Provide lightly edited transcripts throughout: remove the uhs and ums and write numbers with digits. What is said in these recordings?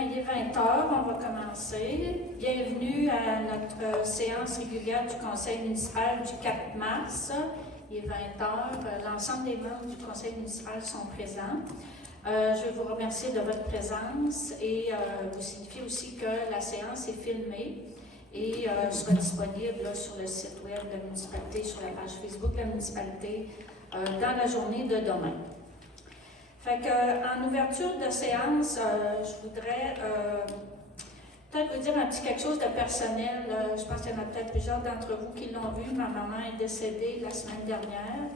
il est 20h, on va commencer. Bienvenue à notre séance régulière du Conseil municipal du 4 mars. Il est 20h. L'ensemble des membres du Conseil municipal sont présents. Je veux vous remercier de votre présence et vous signifier aussi que la séance est filmée et sera disponible là, sur le site web de la municipalité, sur la page Facebook de la municipalité, dans la journée de demain. Fait que, en ouverture de séance, je voudrais peut-être vous dire un petit quelque chose de personnel. Je pense qu'il y en a peut-être plusieurs d'entre vous qui l'ont vu. Ma maman est décédée la semaine dernière.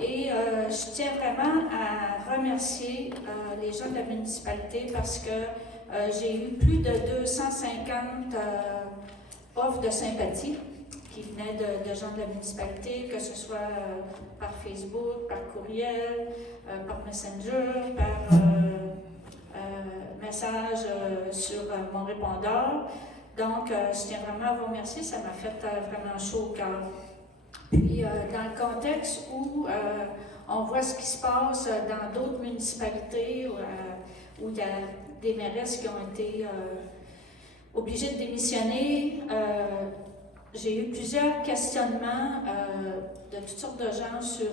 Et je tiens vraiment à remercier les gens de la municipalité parce que j'ai eu plus de 250 offres de sympathie qui venaient de gens de la municipalité, que ce soit par Facebook, par courriel, par Messenger, par message sur mon répondeur. Donc, je tiens vraiment à vous remercier, ça m'a fait vraiment chaud au cœur. Puis, dans le contexte où on voit ce qui se passe dans d'autres municipalités où il y a des mairesses qui ont été obligées de démissionner, j'ai eu plusieurs questionnements de toutes sortes de gens sur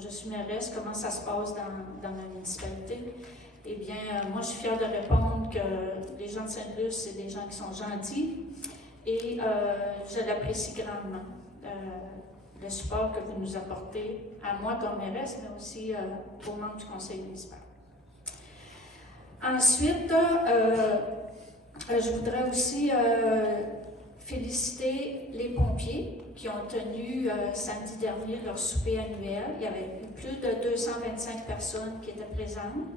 je suis mairesse, comment ça se passe dans ma municipalité. Eh bien, moi, je suis fière de répondre que les gens de Sainte-Luce, c'est des gens qui sont gentils et je l'apprécie grandement. Le support que vous nous apportez, à moi comme mairesse, mais aussi aux membres du conseil municipal. Ensuite, je voudrais aussi féliciter les pompiers qui ont tenu samedi dernier leur souper annuel. Il y avait plus de 225 personnes qui étaient présentes.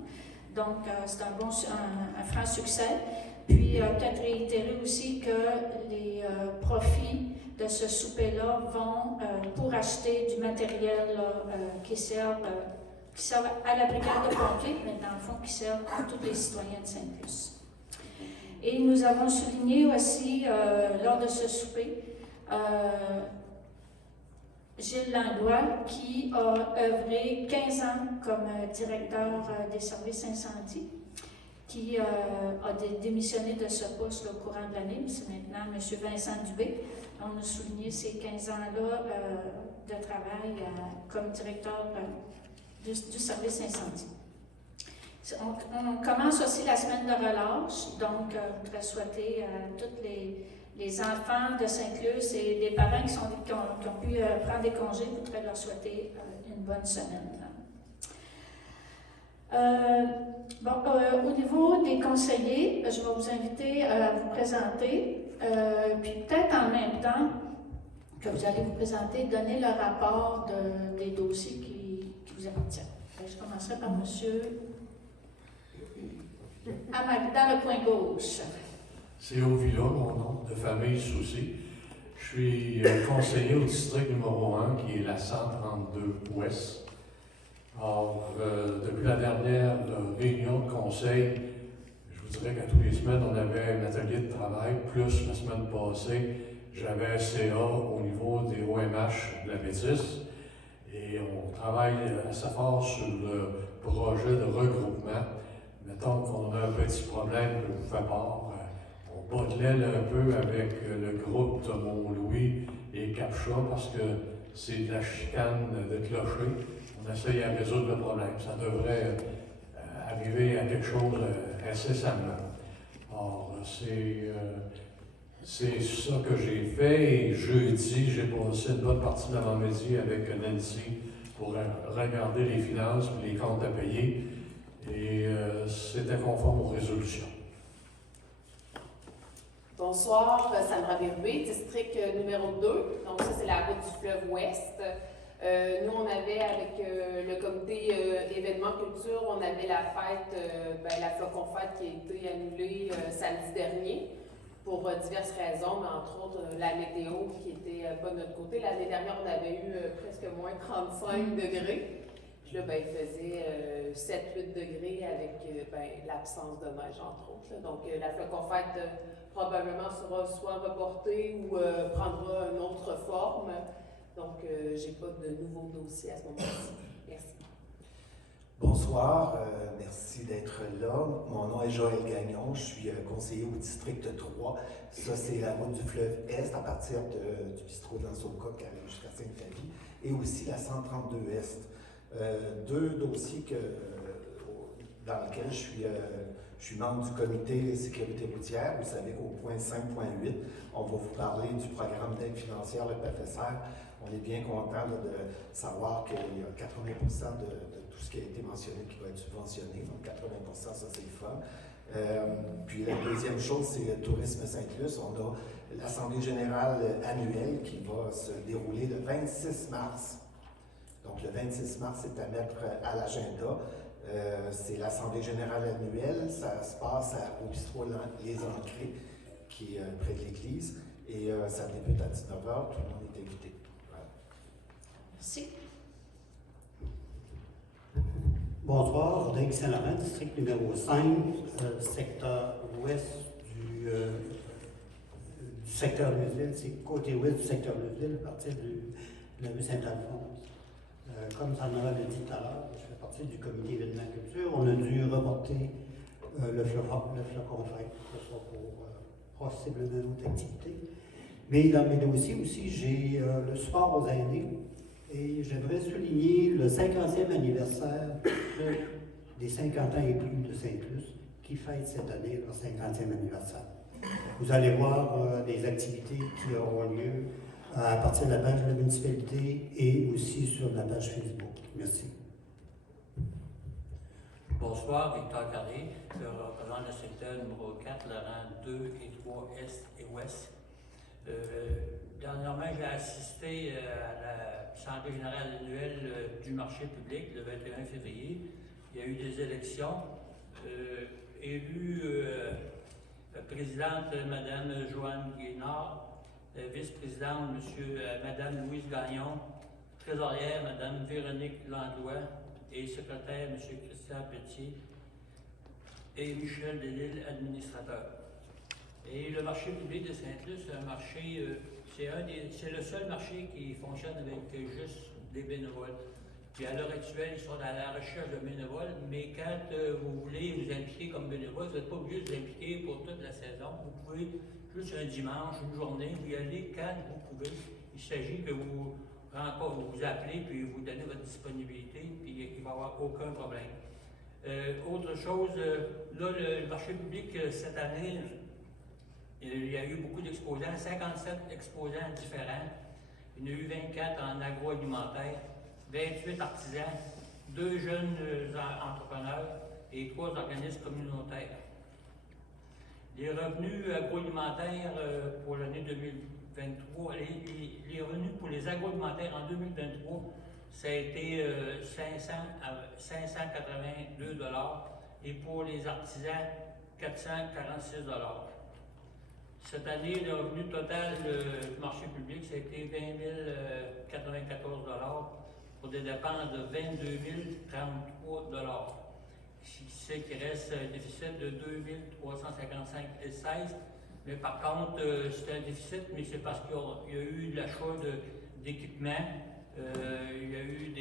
Donc, c'est un franc succès. Puis, peut-être réitérer aussi que les profits de ce souper-là vont pour acheter du matériel qui servent à la brigade de pompiers, mais dans le fond, qui servent à tous les citoyens de Sainte-Luce. Et nous avons souligné aussi, lors de ce souper, Gilles Langlois, qui a œuvré 15 ans comme directeur des services incendie, qui a démissionné de ce poste au courant de l'année, mais c'est maintenant M. Vincent Dubé. On a souligné ces 15 ans-là de travail comme directeur du service incendie. On commence aussi la semaine de relâche, donc je voudrais souhaiter à tous les enfants de Sainte-Luce et les parents qui ont pu prendre des congés, je voudrais leur souhaiter une bonne semaine. Au niveau des conseillers, je vais vous inviter à vous présenter, puis peut-être en même temps que vous allez vous présenter, donner le rapport des dossiers qui vous appartiennent. Je commencerai par monsieur dans le coin gauche. C'est Ovila, mon nom de famille Soucy. Je suis conseiller au district numéro 1, qui est la 132 Ouest. Alors, depuis la dernière réunion de conseil, je vous dirais qu'à tous les semaines, on avait un atelier de travail, plus la semaine passée, j'avais un CA au niveau des OMH de la Métis. Et on travaille assez fort sur le projet de regroupement. Mettons qu'on a un petit problème que je vous fais part. On bat de l'aile un peu avec le groupe de Mont-Louis et Capcha parce que c'est de la chicane de clocher. On essaye à résoudre le problème. Ça devrait arriver à quelque chose incessamment. Alors, c'est ça que j'ai fait et jeudi, j'ai passé une bonne partie de l'avant-midi avec Nancy pour regarder les finances et les comptes à payer et c'était conforme aux résolutions. Bonsoir, Sandra Bérubé, district numéro 2. Donc ça, c'est la route du fleuve Ouest. Nous, on avait avec le comité événements culture, on avait la fête, la Flocon Fête qui a été annulée samedi dernier pour diverses raisons, mais entre autres la météo qui était pas de notre côté. L'année dernière, on avait eu presque moins 35 degrés. Puis là, il faisait 7-8 degrés avec l'absence de neige, entre autres. Là. Donc, la Flocon Fête probablement sera soit reportée ou prendra une autre forme. Donc, j'ai pas de nouveaux dossiers à ce moment-ci. Merci. Bonsoir, merci d'être là. Mon nom est Joël Gagnon, je suis conseiller au district 3. Ça, c'est la route du fleuve Est à partir du bistrot de l'Ansoca qui arrive jusqu'à Sainte-Flavie et aussi la 132 Est. Deux dossiers dans lesquels je suis membre du comité sécurité routière. Vous savez qu'au point 5.8, on va vous parler du programme d'aide financière, le PFSR. On est bien content de savoir qu'il y a 80% de tout ce qui a été mentionné qui va être subventionné. Donc 80%, ça c'est le fun. Puis la deuxième chose, c'est le tourisme Sainte-Luce. On a l'Assemblée générale annuelle qui va se dérouler le 26 mars. Donc le 26 mars, c'est à mettre à l'agenda. C'est l'Assemblée générale annuelle. Ça se passe au bistrot Les Ancrés, qui est près de l'église. Et ça débute à 19h. Tout le monde est invité. Merci. Bonsoir, Rodrigue Saint-Laurent, district numéro 5, secteur ouest du secteur Louisville, c'est côté ouest du secteur Louisville, à partir de la rue Saint-Alphonse. Comme Sandra l'a dit tout à l'heure, je fais partie du comité événement culture. On a dû reporter le flocon fête, que ce soit pour possiblement une autre activité. Mais dans mes dossiers aussi, j'ai le support aux aînés. Et j'aimerais souligner le 50e anniversaire des 50 ans et plus de Sainte-Luce qui fête cette année leur 50e anniversaire. Vous allez voir des activités qui auront lieu à partir de la page de la municipalité et aussi sur la page Facebook. Merci. Bonsoir, Victor Carré. Je représente le secteur numéro 4, le rang 2 et 3, Est et Ouest. Dernièrement, j'ai assisté à l'Assemblée générale annuelle du marché public le 21 février. Il y a eu des élections. Élue présidente Mme Joanne Guénard, vice-présidente Mme Louise Gagnon, trésorière Mme Véronique Langlois et secrétaire M. Christian Pelletier et Michel Delisle, administrateur. Et le marché public de Sainte-Luce, c'est un marché, c'est le seul marché qui fonctionne avec juste des bénévoles. Puis à l'heure actuelle, ils sont à la recherche de bénévoles, mais quand vous voulez vous impliquer comme bénévole, vous n'êtes pas obligé de vous impliquer pour toute la saison. Vous pouvez, juste un dimanche, une journée, vous y allez quand vous pouvez. Il s'agit que vous appelez, puis vous donnez votre disponibilité, puis il ne va y avoir aucun problème. Autre chose, là, le marché public, cette année, il y a eu beaucoup d'exposants, 57 exposants différents. Il y en a eu 24 en agroalimentaire, 28 artisans, 2 jeunes entrepreneurs et 3 organismes communautaires. Les revenus agroalimentaires pour l'année 2023, les revenus pour les agroalimentaires en 2023, ça a été 582 $ et pour les artisans, 446 $. Cette année, le revenu total du marché public, ça a été 20 094 $ pour des dépenses de 22 033 $. Ce qui reste un déficit de 2 355,16 $. Mais par contre, c'est un déficit, mais c'est parce qu'il y a eu de l'achat d'équipements, il y a eu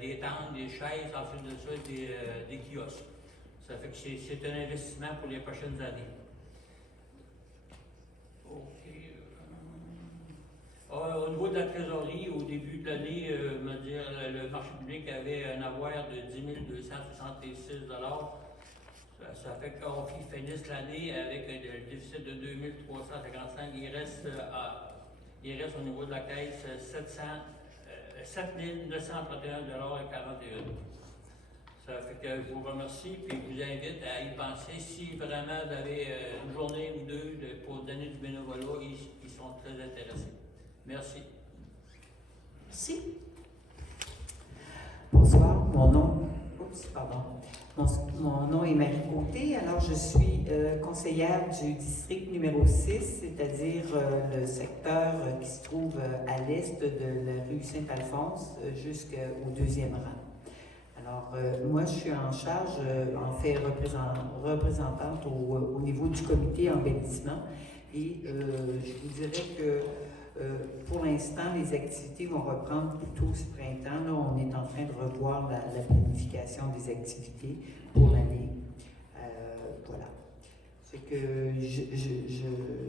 des tentes, des chaises, ensuite de ça, des kiosques. Ça fait que c'est un investissement pour les prochaines années. Au niveau de la trésorerie, au début de l'année, le marché public avait un avoir de 10 266 $. Ça fait qu'on finisse l'année avec un déficit de 2 355 $. Il reste au niveau de la caisse 7 931 $ 41. Ça fait que je vous remercie et vous invite à y penser. Si vraiment vous avez une journée ou deux pour donner du bénévolat, ils sont très intéressés. Merci. Merci. Bonsoir, mon nom est Marie Côté. Alors, je suis conseillère du district numéro 6, c'est-à-dire le secteur qui se trouve à l'est de la rue Saint-Alphonse jusqu'au 2e rang. Alors, moi, je suis en charge, représentante au niveau du comité embellissement et je vous dirais que Pour l'instant, les activités vont reprendre plutôt ce printemps. Là, on est en train de revoir la planification des activités pour l'année. Voilà. C'est que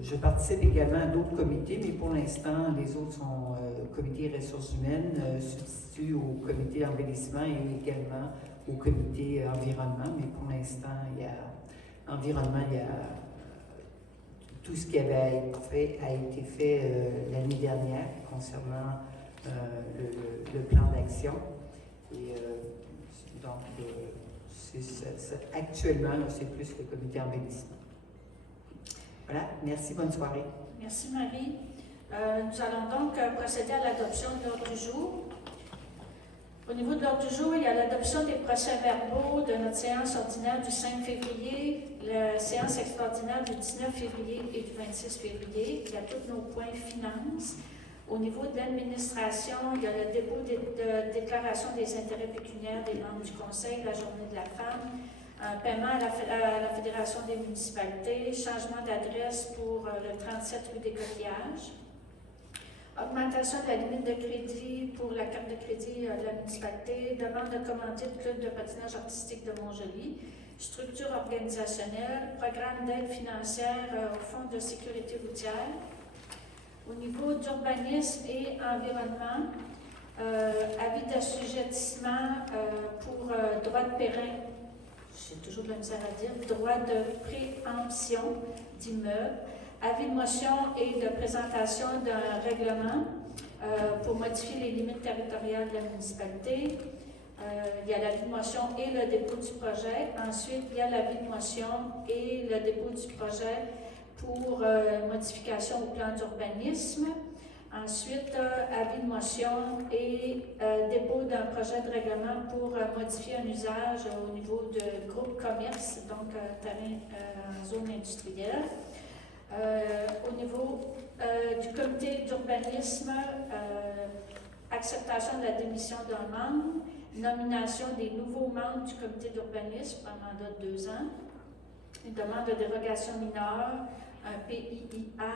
je participe également à d'autres comités, mais pour l'instant, les autres sont comité ressources humaines, substitut au comité embellissement et également au comité environnement. Mais pour l'instant, il y a environnement, il y a tout ce qui avait fait, a été fait l'année dernière concernant le plan d'action. Et donc, actuellement, c'est plus le comité embellissement. Voilà, merci, bonne soirée. Merci Marie. Nous allons donc procéder à l'adoption de l'ordre du jour. Au niveau de l'ordre du jour, il y a l'adoption des procès-verbaux de notre séance ordinaire du 5 février, la séance extraordinaire du 19 février et du 26 février. Il y a tous nos points finances. Au niveau de l'administration, il y a le dépôt de déclaration des intérêts pécuniaires des membres du Conseil, la Journée de la femme, un paiement à la Fédération des municipalités, changement d'adresse pour le 37 rue des Coquillages, augmentation de la limite de crédit pour la carte de crédit de la municipalité, demande de commandite club de patinage artistique de Montjoly, structure organisationnelle, programme d'aide financière au Fonds de sécurité routière. Au niveau d'urbanisme et environnement, avis d'assujettissement pour droit de périn, j'ai toujours de la misère à dire, droit de préemption d'immeuble, avis de motion et de présentation d'un règlement pour modifier les limites territoriales de la municipalité. Il y a l'avis de motion et le dépôt du projet. Ensuite, il y a l'avis de motion et le dépôt du projet pour modification au plan d'urbanisme. Ensuite, avis de motion et dépôt d'un projet de règlement pour modifier un usage au niveau de groupe commerce, donc terrain en zone industrielle. Au niveau du comité d'urbanisme, acceptation de la démission d'un membre, nomination des nouveaux membres du comité d'urbanisme pour un mandat de 2 ans, une demande de dérogation mineure, un PIIA,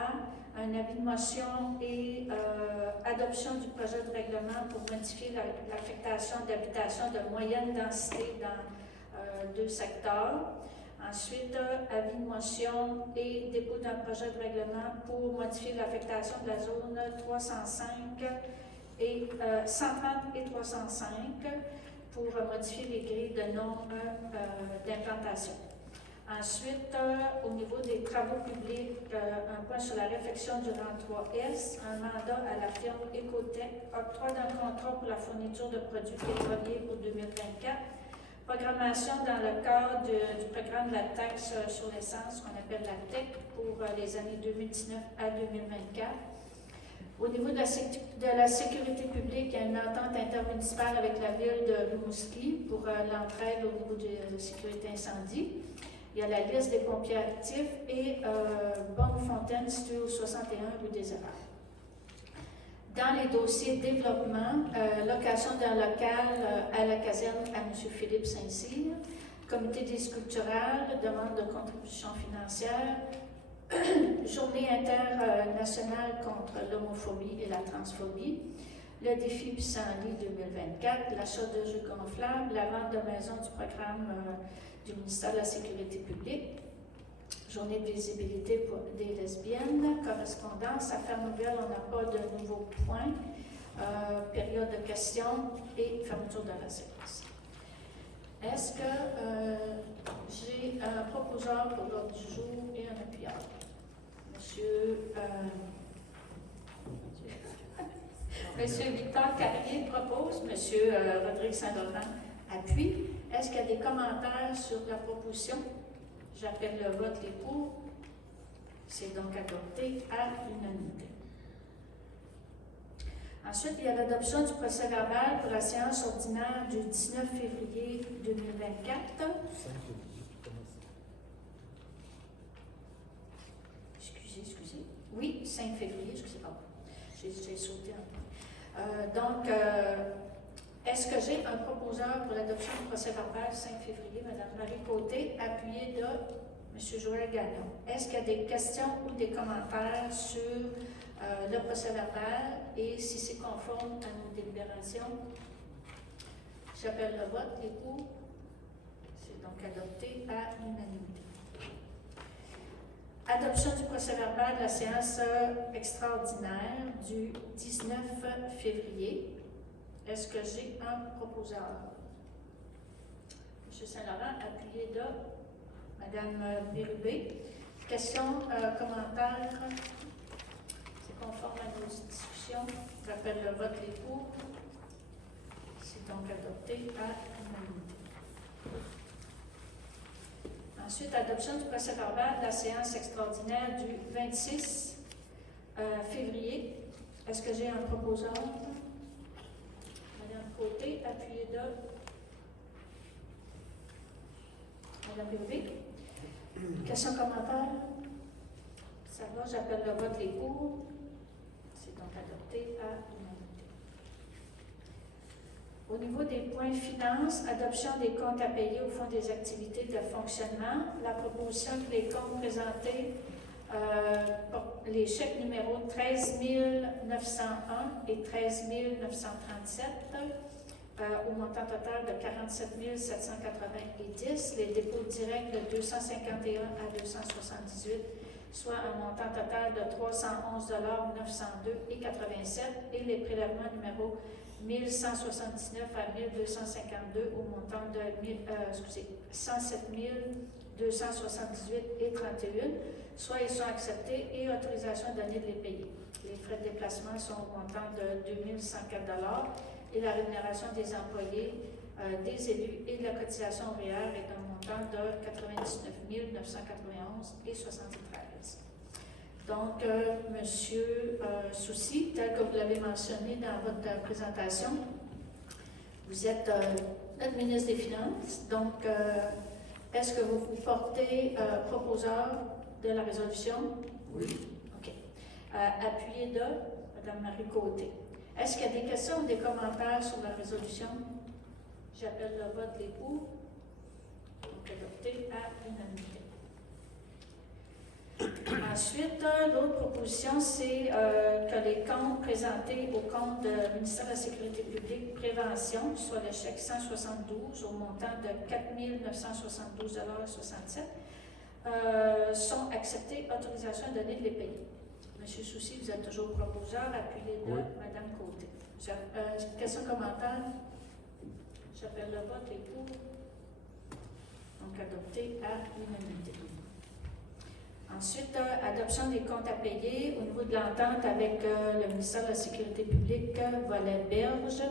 un avis de motion et adoption du projet de règlement pour modifier l'affectation d'habitation de moyenne densité dans 2 secteurs. Ensuite, avis de motion et dépôt d'un projet de règlement pour modifier l'affectation de la zone 305 et 130 et 305 pour modifier les grilles de nombre d'implantation. Ensuite, au niveau des travaux publics, un point sur la réfection du rang 3S, un mandat à la firme Ecotech, octroi d'un contrat pour la fourniture de produits pétroliers pour 2024, programmation dans le cadre du programme de la taxe sur l'essence qu'on appelle la TEC pour les années 2019 à 2024. Au niveau de la sécurité publique, il y a une entente intermunicipale avec la ville de Rimouski pour l'entraide au niveau de sécurité incendie. Il y a la liste des pompiers actifs et Bonne-Fontaine située au 61 rue des Erreurs. Dans les dossiers développement, location d'un local à la caserne à M. Philippe Saint-Cyr, comité des sculpturales, demande de contribution financière, journée internationale contre l'homophobie et la transphobie, le défi Pissenlit 2024, l'achat de jeux gonflables, la vente de maisons du programme du ministère de la Sécurité publique, journée de visibilité pour des lesbiennes, correspondance, affaires nouvelles, on n'a pas de nouveaux points, période de questions et fermeture de la séance. Est-ce que j'ai un proposeur pour l'ordre du jour et un appuyeur? Monsieur Victor Carrier propose, Monsieur Rodrigue Saint-Laurent appuie. Est-ce qu'il y a des commentaires sur la proposition? J'appelle le vote, les pour. C'est donc adopté à l'unanimité. Ensuite, il y a l'adoption du procès-verbal pour la séance ordinaire du 19 février 2024. Excusez. Oui, 5 février, excusez-moi. J'ai sauté un peu. Est-ce que j'ai un proposeur pour l'adoption du procès-verbal 5 février, Mme Marie Côté, appuyée de M. Joël Gagnon. Est-ce qu'il y a des questions ou des commentaires sur le procès-verbal et si c'est conforme à nos délibérations? J'appelle le vote. Les pour? C'est donc adopté à l'unanimité. Adoption du procès-verbal de la séance extraordinaire du 19 février. Est-ce que j'ai un proposeur? M. Saint-Laurent, appuyé de Mme Bérubé. Questions, commentaires? C'est conforme à nos discussions. J'appelle le vote. Les pour. C'est donc adopté à l'unanimité. Ensuite, adoption du procès-verbal de la séance extraordinaire du 26 février. Est-ce que j'ai un proposeur? Madame Côté, appuyé de Madame Bérubé. Questions, commentaires? Ça va, j'appelle le vote. Les pour. C'est donc adopté à l'unanimité. Au niveau des points finances, adoption des comptes à payer au fond des activités de fonctionnement, la proposition que les comptes présentés, les chèques numéros 13 901 et 13 937, au montant total de 47 790, les dépôts directs de 251 à 278, soit un montant total de 311 902 et 87, et les prélèvements numéros 1179 à 1252 au montant de 107 278 et 31, soit ils sont acceptés et autorisation donnée de les payer. Les frais de déplacement sont au montant de 2104 et la rémunération des employés, des élus et de la cotisation ouvrière est un montant de 99 991 et 73. Donc, Monsieur Soucy, tel que vous l'avez mentionné dans votre présentation, vous êtes notre ministre des Finances. Donc, est-ce que vous vous portez proposeur de la résolution? Oui. OK. Appuyé de Mme Marie Côté. Est-ce qu'il y a des questions ou des commentaires sur la résolution? J'appelle le vote. Les pour. Donc, adopté à l'unanimité. Ensuite, l'autre proposition, c'est que les comptes présentés au compte du ministère de la Sécurité publique Prévention, soit le chèque 172 au montant de 4 972,67 sont acceptés. Autorisation à donner de les payer. Monsieur Soucy, vous êtes toujours proposeur, appuyé de Mme Côté. Question, commentaire? J'appelle le vote. Les pour. Donc, adopté à l'unanimité. Ensuite, adoption des comptes à payer au niveau de l'entente avec le ministère de la Sécurité publique, volet Berge.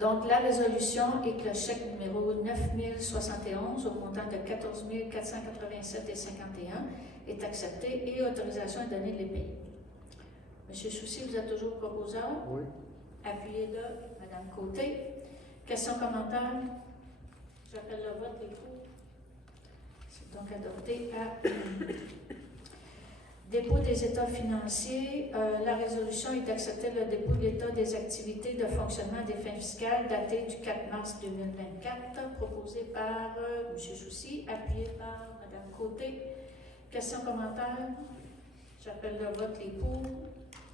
Donc, la résolution est que le chèque numéro 9071 au montant de 14 487,51 est accepté et autorisation à donner les payer. Monsieur Soucy, vous êtes toujours proposeur? Oui. Appuyé de Mme Côté. Questions, commentaires? J'appelle le vote. Les pour. C'est donc adopté à dépôt des états financiers. La résolution est d'accepter le dépôt de l'état des activités de fonctionnement des fins fiscales daté du 4 mars 2024, proposé par M. Soucy, appuyé par Mme Côté. Questions, commentaires? J'appelle le vote. Les pour.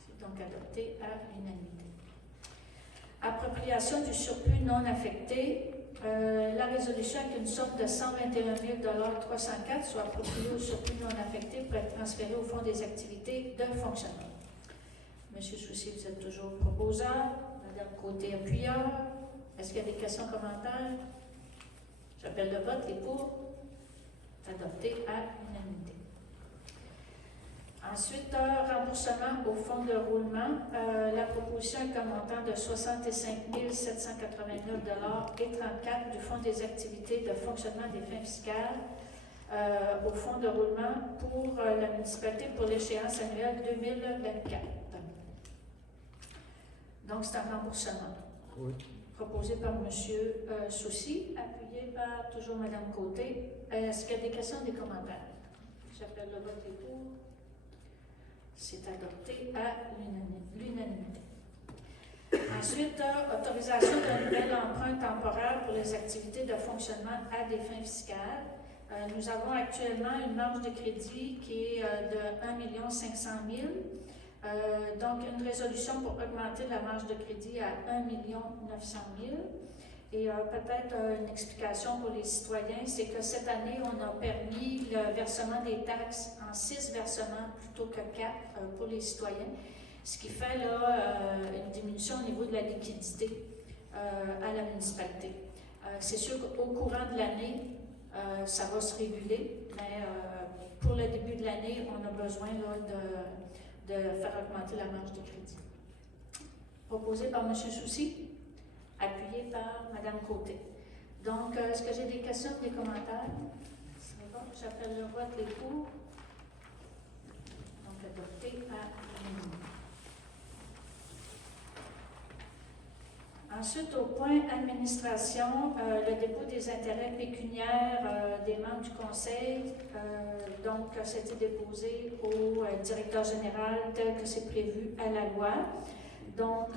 C'est donc adopté à l'unanimité. Appropriation du surplus non affecté. La résolution avec une somme de 121 304 soit appropriée au surplus non affecté pour être transféré au fonds des activités de fonctionnement. Monsieur Soucy, vous êtes toujours proposeur. Madame Côté, appuyeur. Est-ce qu'il y a des questions, commentaires? J'appelle le vote. Les pour. Adopté à l'unanimité. Ensuite, remboursement au fonds de roulement. La proposition est un montant de 65 789,34 $, du fonds des activités de fonctionnement des fins fiscales au fonds de roulement pour la municipalité pour l'échéance annuelle 2024. Donc, c'est un remboursement. Oui. Proposé par M. Soucy, appuyé par toujours Mme Côté. Est-ce qu'il y a des questions, des commentaires? J'appelle le vote. Les pour. C'est adopté à l'unanimité. Ensuite, autorisation d'un nouvel emprunt temporaire pour les activités de fonctionnement à des fins fiscales. Nous avons actuellement une marge de crédit qui est de 1 500 000 donc, une résolution pour augmenter la marge de crédit à 1 900 000 Et peut-être une explication pour les citoyens, c'est que cette année, on a permis le versement des taxes en 6 versements plutôt que 4 pour les citoyens, ce qui fait là, une diminution au niveau de la liquidité à la municipalité. C'est sûr qu'au courant de l'année, ça va se réguler, mais pour le début de l'année, on a besoin là, de faire augmenter la marge de crédit. Proposé par M. Soucy, appuyé par Mme Côté. Donc, est-ce que j'ai des questions, des commentaires? C'est bon, j'appelle le vote, les pour. Donc, adopté à l'unanimité. Ensuite, au point administration, le dépôt des intérêts pécuniaires des membres du conseil. Donc, c'était déposé au directeur général tel que c'est prévu à la loi. Donc,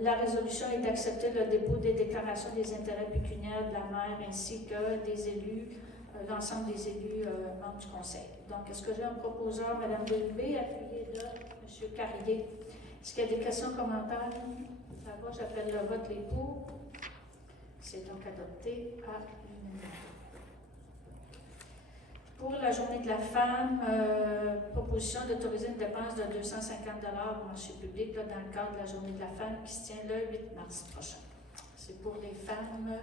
la résolution est d'accepter le dépôt des déclarations des intérêts pécuniaires de la maire ainsi que des élus, l'ensemble des élus membres du conseil. Donc, est-ce que j'ai un proposeur, Mme Bélubé, appuyé de M. Carrier? Est-ce qu'il y a des questions, commentaires? Ça va, j'appelle le vote, les pour. C'est donc adopté à l'unanimité. Pour la journée de la femme, proposition d'autoriser une dépense de 250 $ au marché public là, dans le cadre de la journée de la femme qui se tient le 8 mars prochain. C'est pour les femmes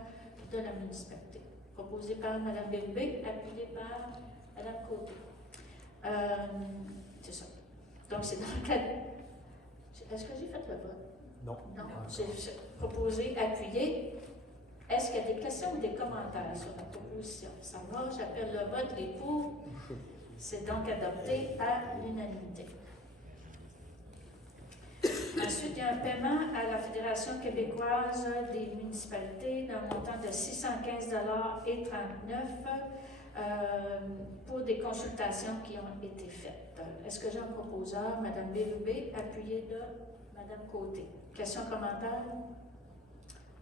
de la municipalité. Proposé par Mme Bélubé, appuyé par Mme Côté. C'est ça. Donc, c'est dans le cadre. Est-ce que j'ai fait le vote? Non. Non. J'ai proposé, appuyé. Est-ce qu'il y a des questions ou des commentaires sur la proposition? Ça va, j'appelle le vote, les pour. C'est donc adopté à l'unanimité. Ensuite, il y a un paiement à la Fédération québécoise des municipalités d'un montant de 615,39 $ pour des consultations qui ont été faites. Est-ce que j'ai un proposeur? Mme Bélubé, appuyé de Mme Côté. Questions, commentaires?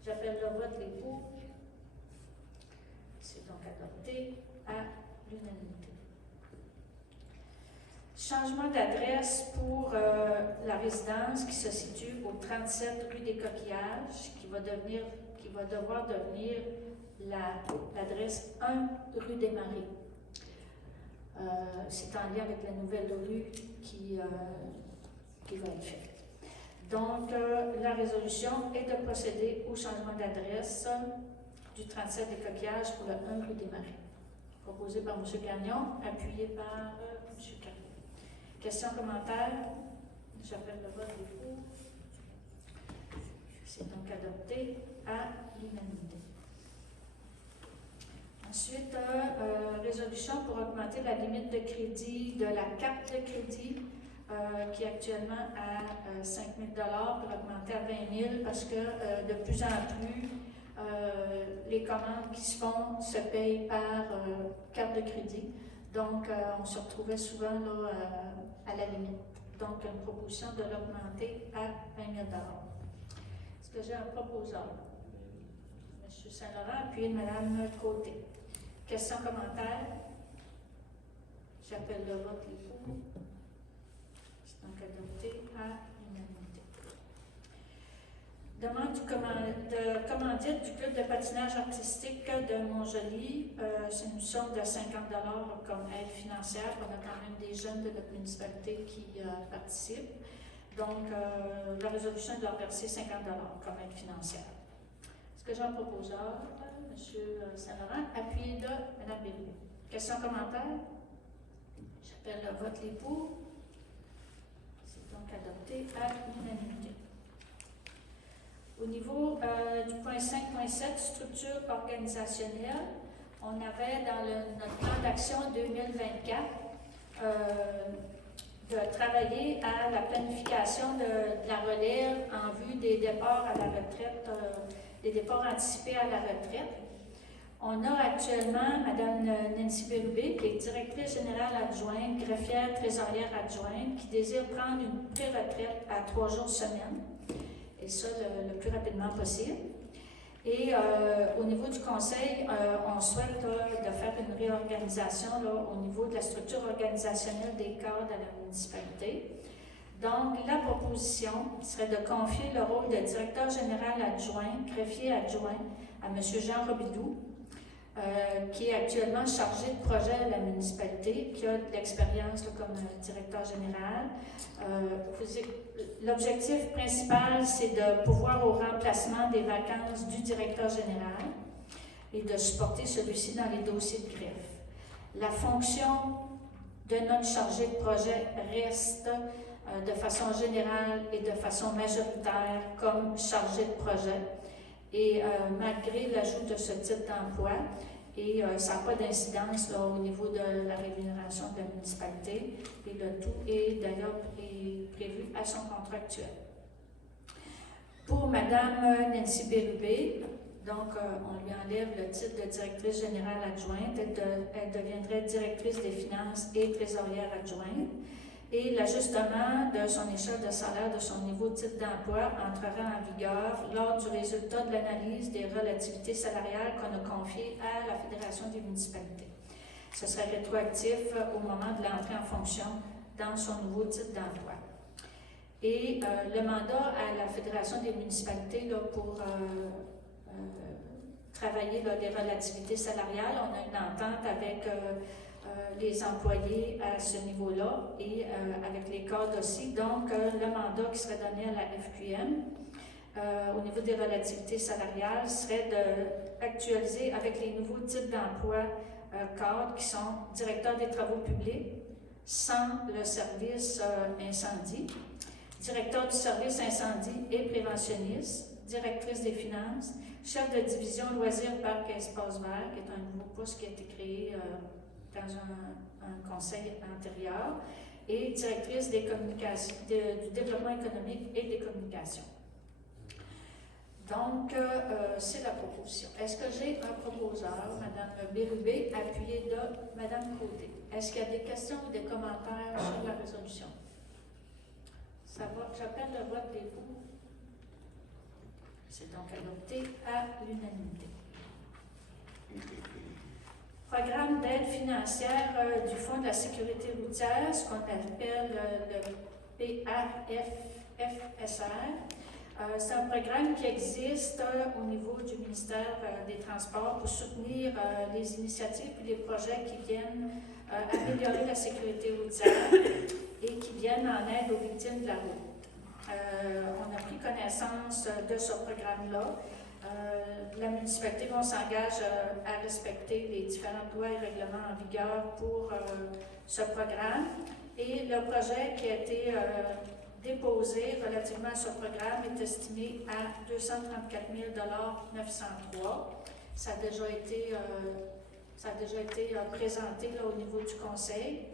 J'appelle le vote, les pour. C'est donc adopté à l'unanimité. Changement d'adresse pour la résidence qui se situe au 37 rue des Coquillages, qui va devoir devenir l'adresse 1 rue des Marais. C'est en lien avec la nouvelle rue qui va être faite. Donc, la résolution est de procéder au changement d'adresse du 37 des Coquillages pour le 1 rue des Marais. Proposé par M. Gagnon, appuyé par M. Carrier. Questions, commentaires? J'appelle le vote des pour. C'est donc adopté à l'unanimité. Ensuite, résolution pour augmenter la limite de crédit de la carte de crédit qui est actuellement à 5 000 $ pour augmenter à 20 000 parce que de plus en plus, les commandes qui se font se payent par carte de crédit. Donc, on se retrouvait souvent là, à la limite. Donc, une proposition de l'augmenter à 20 000 $. Est-ce que j'ai un proposeur? M. Saint-Laurent, appuyé de Mme Côté. Questions, commentaires? J'appelle le vote, les pour. C'est donc adopté à l'unanimité. Demande de commandite du club de patinage artistique de Montjoly. C'est une somme de 50 $ comme aide financière. On a quand même des jeunes de notre municipalité qui participent. Donc, la résolution doit verser 50 $ comme aide financière. Est-ce que j'ai un proposeur? M. Saint-Laurent, appuyé de Mme Bélubé. Questions, commentaires? J'appelle le vote, les pour. C'est donc adopté à l'unanimité. Au niveau du point 5.7, structure organisationnelle, on avait dans notre plan d'action 2024 de travailler à la planification de la relève en vue des départs à la retraite, des départs anticipés à la retraite. On a actuellement Mme Nancy Bélubé, qui est directrice générale adjointe, greffière, trésorière adjointe, qui désire prendre une pré-retraite à 3 jours semaine, et ça le plus rapidement possible. Et au niveau du conseil, on souhaite de faire une réorganisation au niveau de la structure organisationnelle des cadres à la municipalité. Donc, la proposition serait de confier le rôle de directeur général adjoint, greffier adjoint, à M. Jean Robidoux, qui est actuellement chargé de projet à la municipalité, qui a de l'expérience comme directeur général. L'objectif principal, c'est de pouvoir au remplacement des vacances du directeur général et de supporter celui-ci dans les dossiers de greffe. La fonction de notre chargé de projet reste de façon générale et de façon majoritaire comme chargé de projet. Et malgré l'ajout de ce type d'emploi, et ça n'a pas d'incidence au niveau de la rémunération de la municipalité, et le tout est d'ailleurs prévu à son contrat actuel. Pour Mme Nancy Bérubé, donc on lui enlève le titre de directrice générale adjointe, elle deviendrait directrice des finances et trésorière adjointe. Et l'ajustement de son échelle de salaire de son niveau de titre d'emploi entrera en vigueur lors du résultat de l'analyse des relativités salariales qu'on a confiées à la Fédération des municipalités. Ce serait rétroactif au moment de l'entrée en fonction dans son nouveau titre d'emploi. Et le mandat à la Fédération des municipalités pour travailler les relativités salariales, on a une entente avec les employés à ce niveau-là et avec les cadres aussi. Donc, le mandat qui serait donné à la FQM au niveau des relativités salariales serait d'actualiser avec les nouveaux types d'emplois cadres qui sont directeurs des travaux publics sans le service incendie, directeur du service incendie et préventionniste, directrice des finances, chef de division loisirs, parcs et espaces verts, qui est un nouveau poste qui a été créé dans un conseil antérieur, et directrice des communications, du développement économique et des communications. Donc, c'est la proposition. Est-ce que j'ai un proposeur, Mme Bérubé, appuyé de Mme Côté? Est-ce qu'il y a des questions ou des commentaires sur la résolution? Ça va, j'appelle le vote des pour. C'est donc adopté à l'unanimité. Programme d'aide financière du Fonds de la sécurité routière, ce qu'on appelle le PAFFSR. C'est un programme qui existe au niveau du ministère des Transports pour soutenir les initiatives et les projets qui viennent améliorer la sécurité routière et qui viennent en aide aux victimes de la route. On a pris connaissance de ce programme-là. La municipalité s'engage à respecter les différentes lois et règlements en vigueur pour ce programme. Et le projet qui a été déposé relativement à ce programme est estimé à 234 903. Ça a déjà été présenté là, au niveau du conseil,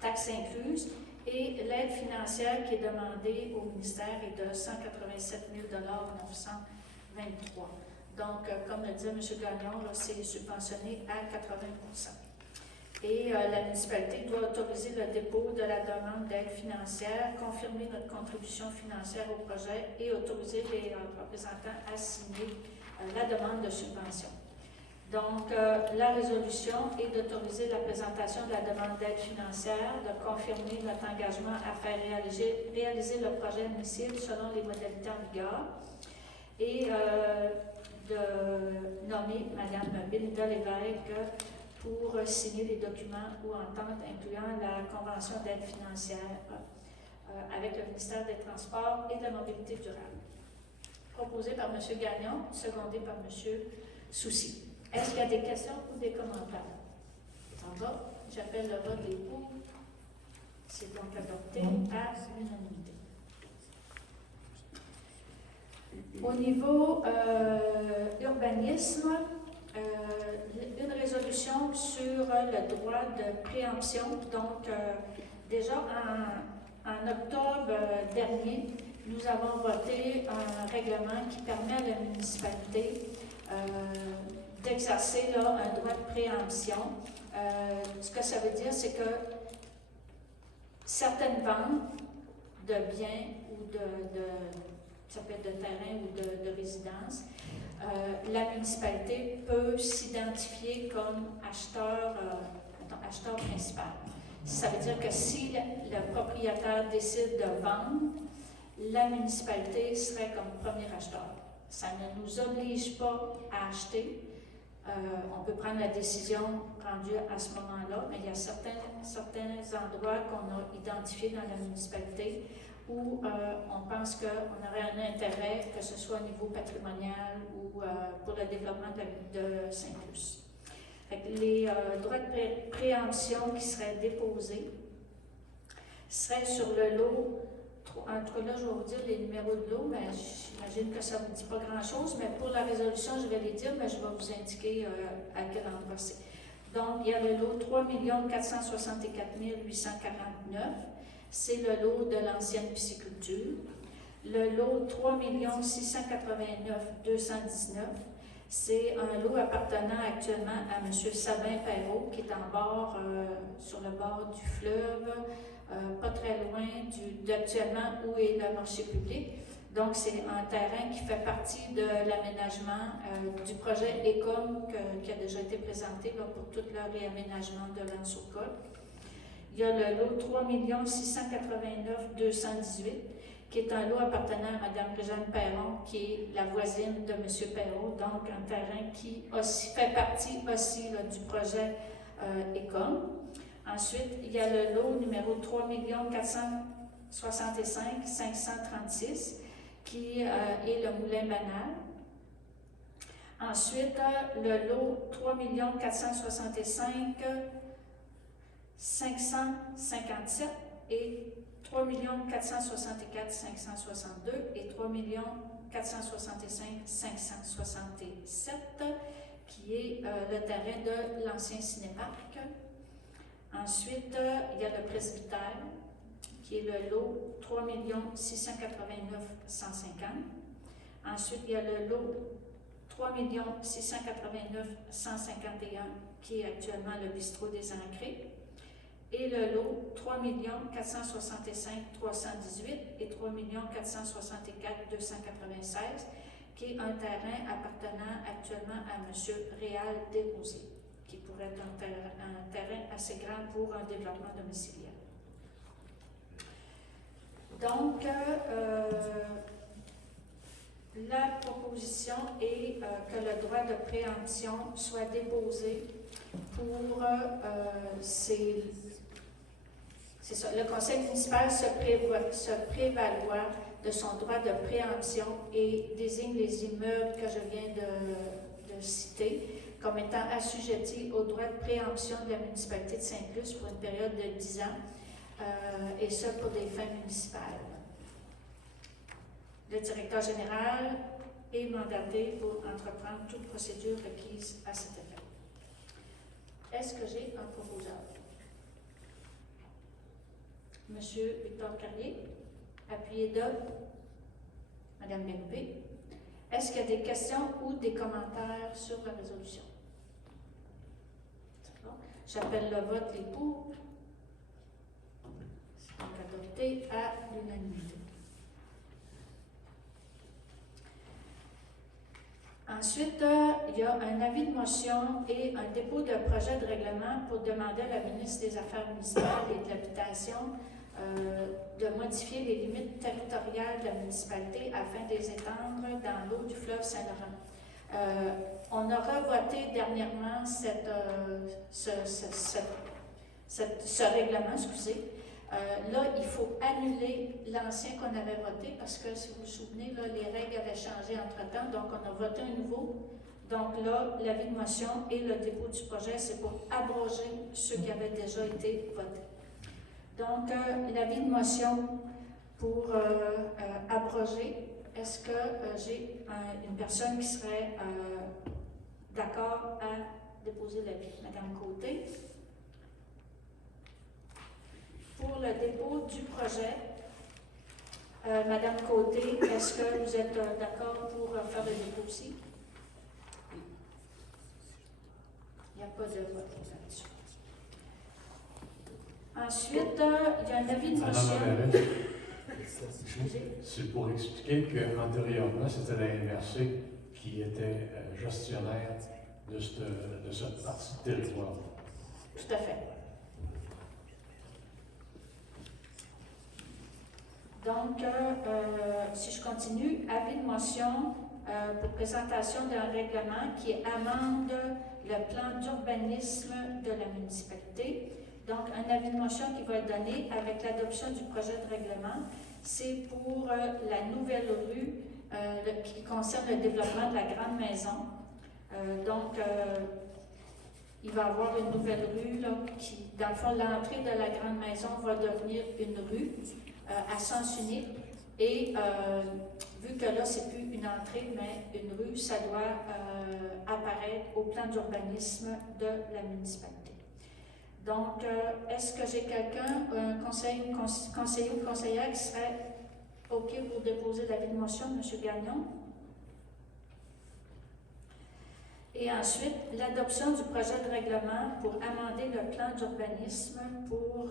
taxes incluses. Et l'aide financière qui est demandée au ministère est de 187 923. Donc, comme le disait M. Gagnon, c'est subventionné à 80 %. Et la municipalité doit autoriser le dépôt de la demande d'aide financière, confirmer notre contribution financière au projet et autoriser les représentants à signer la demande de subvention. Donc, la résolution est d'autoriser la présentation de la demande d'aide financière, de confirmer notre engagement à faire réaliser le projet admissible selon les modalités en vigueur et de nommer Mme Bélinda Lévesque pour signer les documents ou ententes incluant la convention d'aide financière avec le ministère des Transports et de la Mobilité durable. Proposé par M. Gagnon, secondé par M. Soucy. Est-ce qu'il y a des questions ou des commentaires? Ça va? J'appelle le vote des pour. C'est donc adopté à l'unanimité. Au niveau urbanisme, une résolution sur le droit de préemption. Donc, déjà en octobre dernier, nous avons voté un règlement qui permet à la municipalité d'exercer un droit de préemption. Ce que ça veut dire, c'est que certaines ventes de biens ou ça peut être de terrain ou de résidence, la municipalité peut s'identifier comme acheteur, acheteur principal. Ça veut dire que si le propriétaire décide de vendre, la municipalité serait comme premier acheteur. Ça ne nous oblige pas à acheter. On peut prendre la décision rendue à ce moment-là, mais il y a certains endroits qu'on a identifiés dans la municipalité où on pense qu'on aurait un intérêt, que ce soit au niveau patrimonial ou pour le développement de Saint-Luce. Les droits de préemption qui seraient déposés seraient sur le lot. En tout cas, là, je vais vous dire les numéros de lot, mais j'imagine que ça ne vous dit pas grand-chose, mais pour la résolution, je vais les dire, mais je vais vous indiquer à quel endroit c'est. Donc, il y a le lot 3 464 849, c'est le lot de l'ancienne pisciculture. Le lot 3 689 219, c'est un lot appartenant actuellement à M. Sabin Perrault, qui est en bord, sur le bord du fleuve, pas très loin d'actuellement où est le marché public. Donc, c'est un terrain qui fait partie de l'aménagement du projet ECOM qui a déjà été présenté là, pour tout le réaménagement de l'Anne-sur-Côte. Il y a le lot 3 689 218, qui est un lot appartenant à Mme Réjeanne Perron, qui est la voisine de M. Perrault, donc un terrain qui aussi, fait partie aussi là, du projet ECOM. Ensuite, il y a le lot numéro 3 465 536, qui est le moulin banal. Ensuite, le lot 3 465 557 et 3 464 562 et 3 465 567, qui est le terrain de l'ancien cinéparc. Ensuite, il y a le presbytère, qui est le lot 3 689 150. Ensuite, il y a le lot 3 689 151, qui est actuellement le bistrot des Ancrés. Et le lot 3 465 318 et 3 464 296, qui est un terrain appartenant actuellement à M. Réal Desrosiers, qui pourrait être un terrain assez grand pour un développement domiciliaire. Donc, la proposition est que le droit de préemption soit déposé pour c'est ça, le conseil municipal se prévaloir de son droit de préemption et désigne les immeubles que je viens de citer comme étant assujettis au droit de préemption de la municipalité de Sainte-Luce pour une période de 10 ans, et ce pour des fins municipales. Le directeur général est mandaté pour entreprendre toute procédure requise à cet effet. Est-ce que j'ai un proposeur? Monsieur Victor Carrier, appuyé de Madame Bérubé. Est-ce qu'il y a des questions ou des commentaires sur la résolution? J'appelle le vote, les pour. C'est donc adopté à l'unanimité. Ensuite, il y a un avis de motion et un dépôt de projet de règlement pour demander à la ministre des Affaires municipales et de l'Habitation de modifier les limites territoriales de la municipalité afin de les étendre dans l'eau du fleuve Saint-Laurent. On a revoté dernièrement ce règlement, excusez. Là, il faut annuler l'ancien qu'on avait voté parce que, si vous vous souvenez, là, les règles avaient changé entre-temps, donc on a voté un nouveau. Donc là, l'avis de motion et le dépôt du projet, c'est pour abroger ceux qui avaient déjà été votés. Donc, l'avis de motion pour abroger, est-ce que j'ai une personne qui serait d'accord à déposer l'avis? Madame Côté. Pour le dépôt du projet, Madame Côté, est-ce que vous êtes d'accord pour faire le dépôt aussi? Il n'y a pas de vote là-dessus. Ensuite, il y a un avis de motion. C'est pour expliquer qu'antérieurement, c'était la MRC qui était gestionnaire de cette partie de territoire. Tout à fait. Donc, si je continue, avis de motion pour présentation d'un règlement qui amende le plan d'urbanisme de la municipalité. Donc, un avis de motion qui va être donné avec l'adoption du projet de règlement. C'est pour la nouvelle rue qui concerne le développement de la grande maison. Donc, il va y avoir une nouvelle rue là, qui, dans le fond, l'entrée de la grande maison va devenir une rue à sens unique. Et vu que là, c'est plus une entrée, mais une rue, ça doit apparaître au plan d'urbanisme de la municipalité. Donc, est-ce que j'ai quelqu'un, un conseiller ou conseillère qui serait OK pour déposer l'avis de motion, M. Gagnon? Et ensuite, l'adoption du projet de règlement pour amender le plan d'urbanisme pour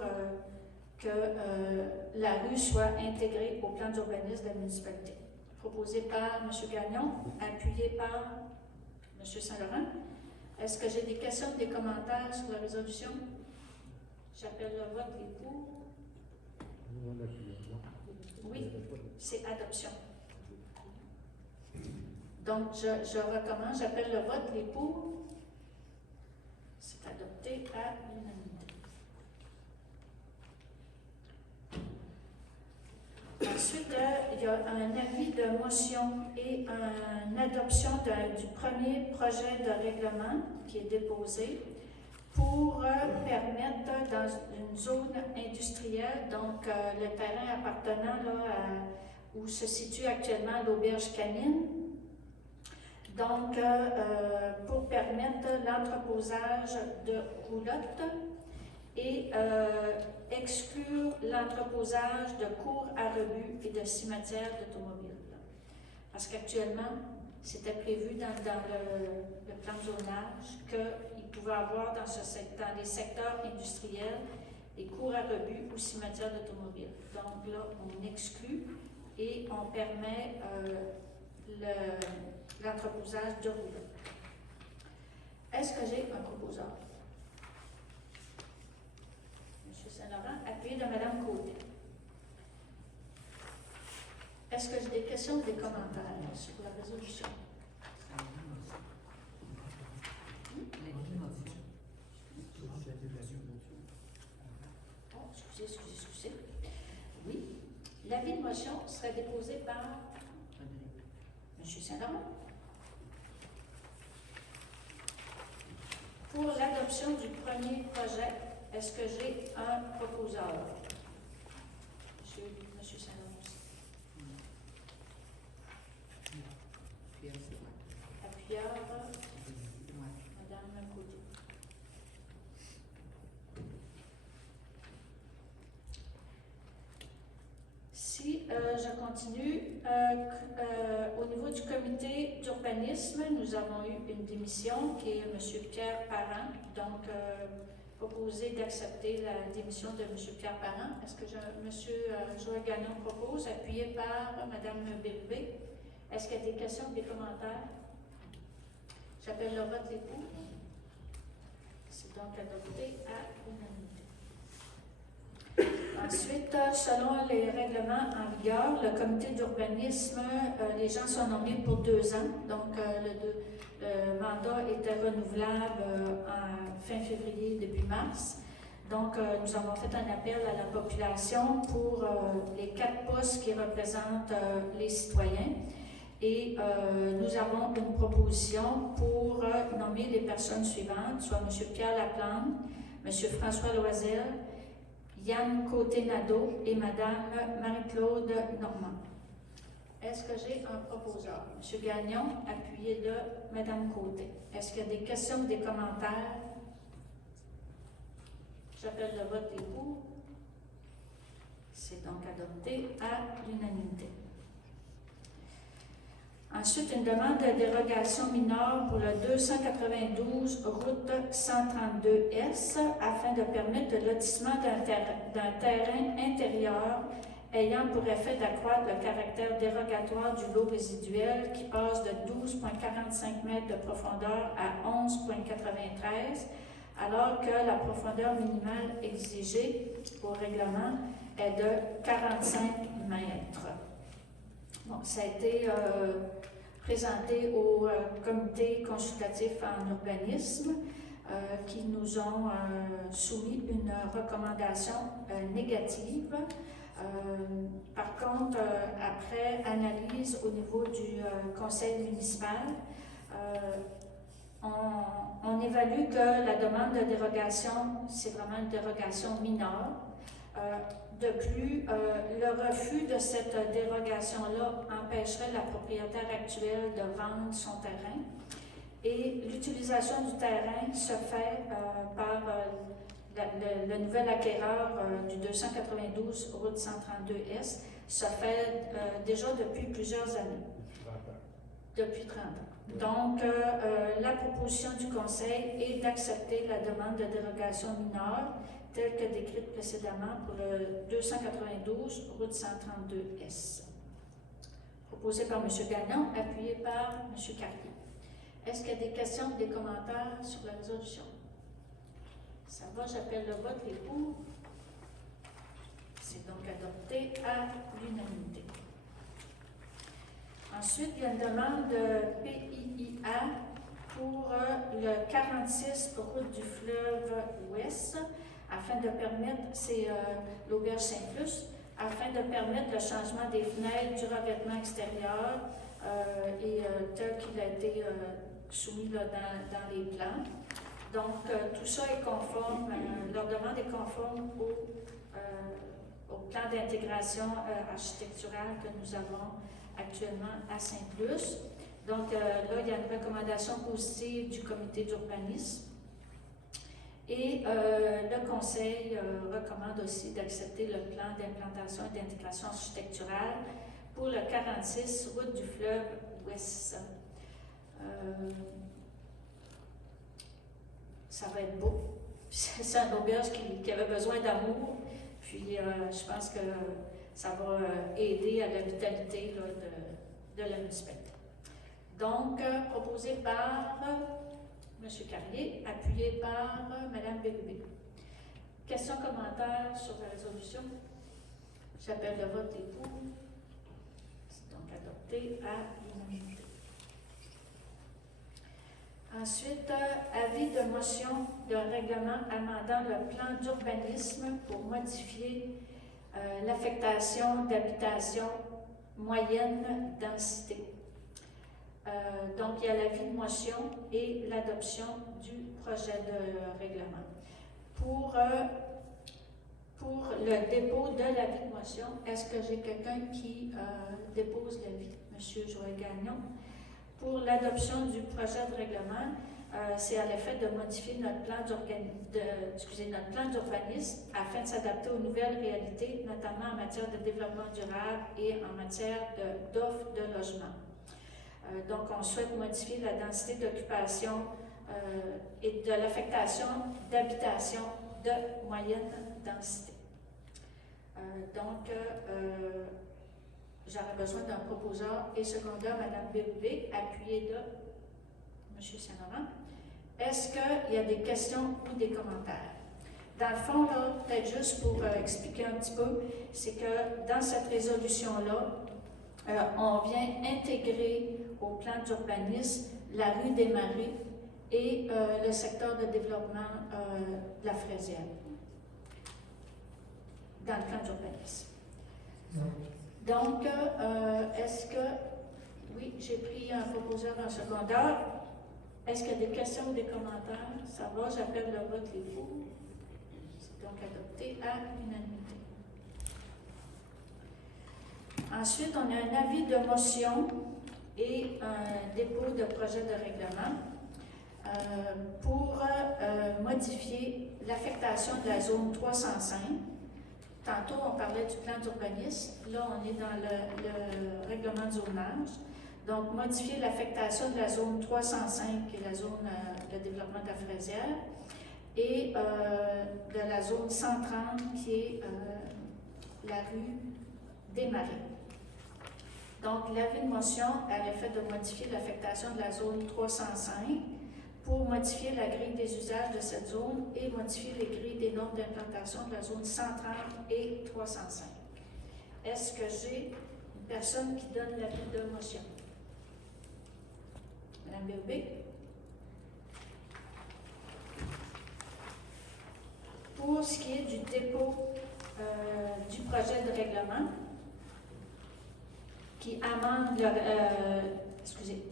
que la rue soit intégrée au plan d'urbanisme de la municipalité. Proposé par M. Gagnon, appuyé par M. Saint-Laurent. Est-ce que j'ai des questions ou des commentaires sur la résolution? J'appelle le vote des pour. Oui, c'est adoption. Donc, je recommence, j'appelle le vote, les pour. C'est adopté à l'unanimité. Ensuite, il y a un avis de motion et une adoption du premier projet de règlement qui est déposé pour permettre dans une zone industrielle, donc le terrain appartenant là, où se situe actuellement l'auberge canine, donc pour permettre l'entreposage de roulottes et exclure l'entreposage de cours à rebut et de cimetières d'automobiles. Parce qu'actuellement, c'était prévu dans le plan de zonage qu'il pouvait avoir dans les secteurs industriels des cours à rebut ou cimetières d'automobiles. Donc là, on exclut et on permet l'entreposage de rouleaux. Est-ce que j'ai un proposeur? M. Saint-Laurent, appuyé de Mme Côté. Est-ce que j'ai des questions ou des commentaires sur la résolution? Oh, excusez. Oui. L'avis de motion serait déposé par M. Saint-Laurent. Pour l'adoption du premier projet, est-ce que j'ai un proposeur? M. Saint-Laurent. Appuyeur, Mme Côté. Si je continue, au niveau du comité d'urbanisme, nous avons eu une démission qui est M. Pierre Parent, donc proposé d'accepter la démission de M. Pierre Parent. Est-ce que M. Joël Gagnon propose, appuyé par Mme Bérubé? Est-ce qu'il y a des questions ou des commentaires? J'appelle le vote des pour. C'est donc adopté à l'unanimité. Ensuite, selon les règlements en vigueur, le comité d'urbanisme, les gens sont nommés pour 2 ans. Donc, le mandat était renouvelable en fin février, début mars. Donc, nous avons fait un appel à la population pour les 4 postes qui représentent les citoyens. Et nous avons une proposition pour nommer les personnes suivantes, soit M. Pierre Laplante, M. François Loisel, Yann Côté-Nadeau et Mme Marie-Claude Normand. Est-ce que j'ai un proposeur? M. Gagnon, appuyé de Mme Côté. Est-ce qu'il y a des questions ou des commentaires? J'appelle le vote des pour. C'est donc adopté à l'unanimité. Ensuite, une demande de dérogation mineure pour le 292 route 132S afin de permettre le lotissement d'un terrain intérieur ayant pour effet d'accroître le caractère dérogatoire du lot résiduel qui passe de 12,45 mètres de profondeur à 11,93, alors que la profondeur minimale exigée au règlement est de 45 mètres. Bon, ça a été présenté au comité consultatif en urbanisme qui nous ont soumis une recommandation négative. Par contre, après analyse au niveau du conseil municipal, on évalue que la demande de dérogation, c'est vraiment une dérogation mineure. De plus, le refus de cette dérogation-là empêcherait la propriétaire actuelle de vendre son terrain et l'utilisation du terrain se fait par le nouvel acquéreur du 292 route 132S se fait déjà depuis plusieurs années. Depuis 30 ans. Donc, la proposition du Conseil est d'accepter la demande de dérogation mineure telle que décrite précédemment pour le 292 route 132S. Proposé par M. Gagnon, appuyé par M. Carrier. Est-ce qu'il y a des questions ou des commentaires sur la résolution? Ça va, j'appelle le vote. Les pour. C'est donc adopté à l'unanimité. Ensuite, il y a une demande de PIIA pour le 46 route du fleuve Ouest, afin de permettre, c'est l'auberge Saint-Plus, afin de permettre le changement des fenêtres, du revêtement extérieur et tel qu'il a été soumis là, dans les plans. Donc, tout ça est conforme, leur demande est conforme au plan d'intégration architecturale que nous avons actuellement à Saint-Plus. Donc, là, il y a une recommandation positive du comité d'urbanisme. Et le Conseil recommande aussi d'accepter le plan d'implantation et d'intégration architecturale pour le 46 route du fleuve Ouest. Ça va être beau. C'est un auberge qui avait besoin d'amour. Puis, je pense que ça va aider à la vitalité là, de la municipalité. Donc, proposé par M. Carrier, appuyé par Mme Bérubé. Questions, commentaires sur la résolution? J'appelle le vote des pour. C'est donc adopté à l'unanimité. Ensuite, avis de motion de règlement amendant le plan d'urbanisme pour modifier l'affectation d'habitation moyenne densité. Donc, il y a l'avis de motion et l'adoption du projet de règlement. Pour le dépôt de l'avis de motion, est-ce que j'ai quelqu'un qui dépose l'avis? M. Joël Gagnon. Pour l'adoption du projet de règlement, c'est à l'effet de modifier notre plan d'urbanisme afin de s'adapter aux nouvelles réalités, notamment en matière de développement durable et en matière d'offres de logement. Donc, on souhaite modifier la densité d'occupation et de l'affectation d'habitation de moyenne densité. J'aurais besoin d'un proposeur et secondeur, Mme Bérubé, appuyé de M. Saint-Laurent. Est-ce qu'il y a des questions ou des commentaires? Dans le fond, là, peut-être juste pour expliquer un petit peu, c'est que dans cette résolution-là, on vient intégrer au plan d'urbanisme la rue des Marais et le secteur de développement de la Fraisière dans le plan d'urbanisme. Donc, est-ce que... Oui, j'ai pris un proposeur en secondaire. Est-ce qu'il y a des questions ou des commentaires? Ça va, j'appelle le vote les pour. C'est donc adopté à l'unanimité. Ensuite, on a un avis de motion et un dépôt de projet de règlement pour modifier l'affectation de la zone 305. Tantôt, on parlait du plan d'urbanisme. Là, on est dans le règlement de zonage. Donc, modifier l'affectation de la zone 305, qui est la zone de développement de la Fraisière, et de la zone 130, qui est la rue Desmarais. Donc, l'avis de motion a l'effet de modifier l'affectation de la zone 305 pour modifier la grille des usages de cette zone et modifier les grilles des normes d'implantation de la zone 130 et 305. Est-ce que j'ai une personne qui donne l'avis de motion? Madame Bérubé? Pour ce qui est du dépôt du projet de règlement, qui amende,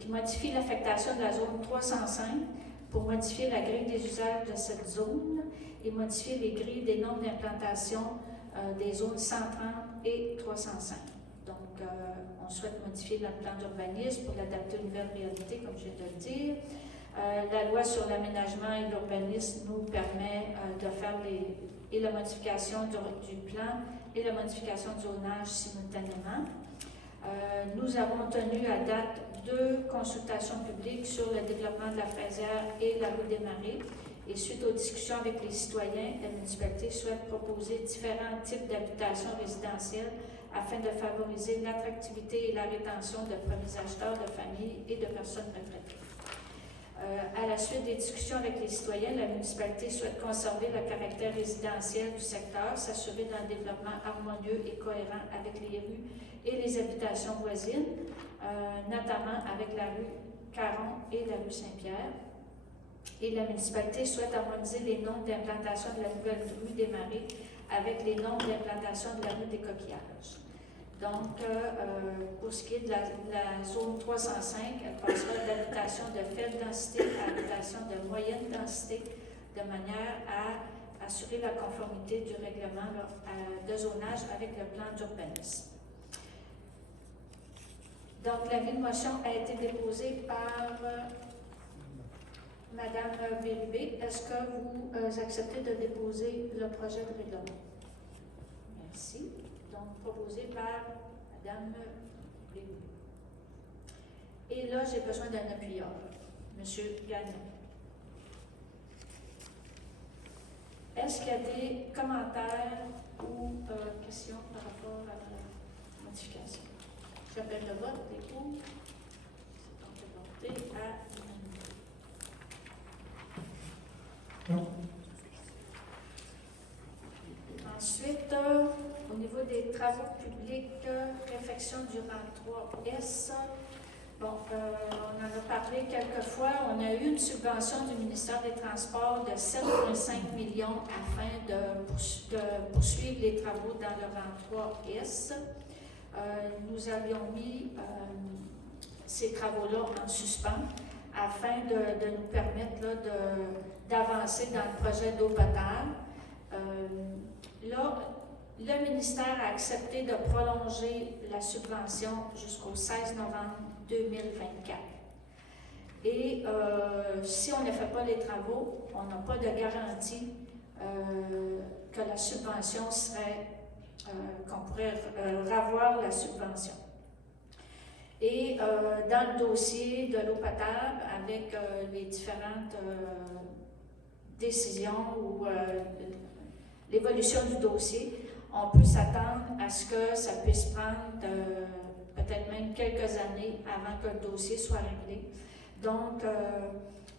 qui modifie l'affectation de la zone 305 pour modifier la grille des usages de cette zone et modifier les grilles des normes d'implantation des zones 130 et 305. Donc, on souhaite modifier notre plan d'urbanisme pour l'adapter aux nouvelles réalités, comme je viens de le dire. La loi sur l'aménagement et l'urbanisme nous permet de faire la modification du plan et la modification du zonage simultanément. Nous avons tenu à date 2 consultations publiques sur le développement de la fraisière et la rue des Marais. Et suite aux discussions avec les citoyens, la municipalité souhaite proposer différents types d'habitations résidentielles afin de favoriser l'attractivité et la rétention de premiers acheteurs de familles et de personnes retraitées. À la suite des discussions avec les citoyens, la municipalité souhaite conserver le caractère résidentiel du secteur, s'assurer d'un développement harmonieux et cohérent avec les rues et les habitations voisines, notamment avec la rue Caron et la rue Saint-Pierre. Et la municipalité souhaite harmoniser les normes d'implantation de la nouvelle rue des Marais avec les normes d'implantation de la rue des Coquillages. Donc, pour ce qui est de la zone 305, elle passera d'habitation de faible densité à habitation de moyenne densité, de manière à assurer la conformité du règlement de zonage avec le plan d'urbanisme. Donc, l'avis de motion a été déposé par Madame Bérubé. Est-ce que vous acceptez de déposer le projet de règlement? Merci. Donc, proposé par Mme Bérubé. Et là, j'ai besoin d'un appuyeur. M. Gagnon. Est-ce qu'il y a des commentaires ou questions par rapport à la modification? J'appelle le vote. Et pour? C'est donc voté à l'unanimité. Non. Ensuite, au niveau des travaux publics, réfection du rang 3S, bon, on en a parlé quelques fois. On a eu une subvention du ministère des Transports de 7,5 millions afin de poursuivre les travaux dans le rang 3S. Nous avions mis ces travaux-là en suspens afin de nous permettre là, d'avancer dans le projet d'eau potable. Là, le ministère a accepté de prolonger la subvention jusqu'au 16 novembre 2024. Et si on ne fait pas les travaux, on n'a pas de garantie que la subvention serait, qu'on pourrait revoir la subvention. Et dans le dossier de l'eau potable, avec les différentes décisions ou l'évolution du dossier, on peut s'attendre à ce que ça puisse prendre peut-être même quelques années avant que le dossier soit réglé. Donc,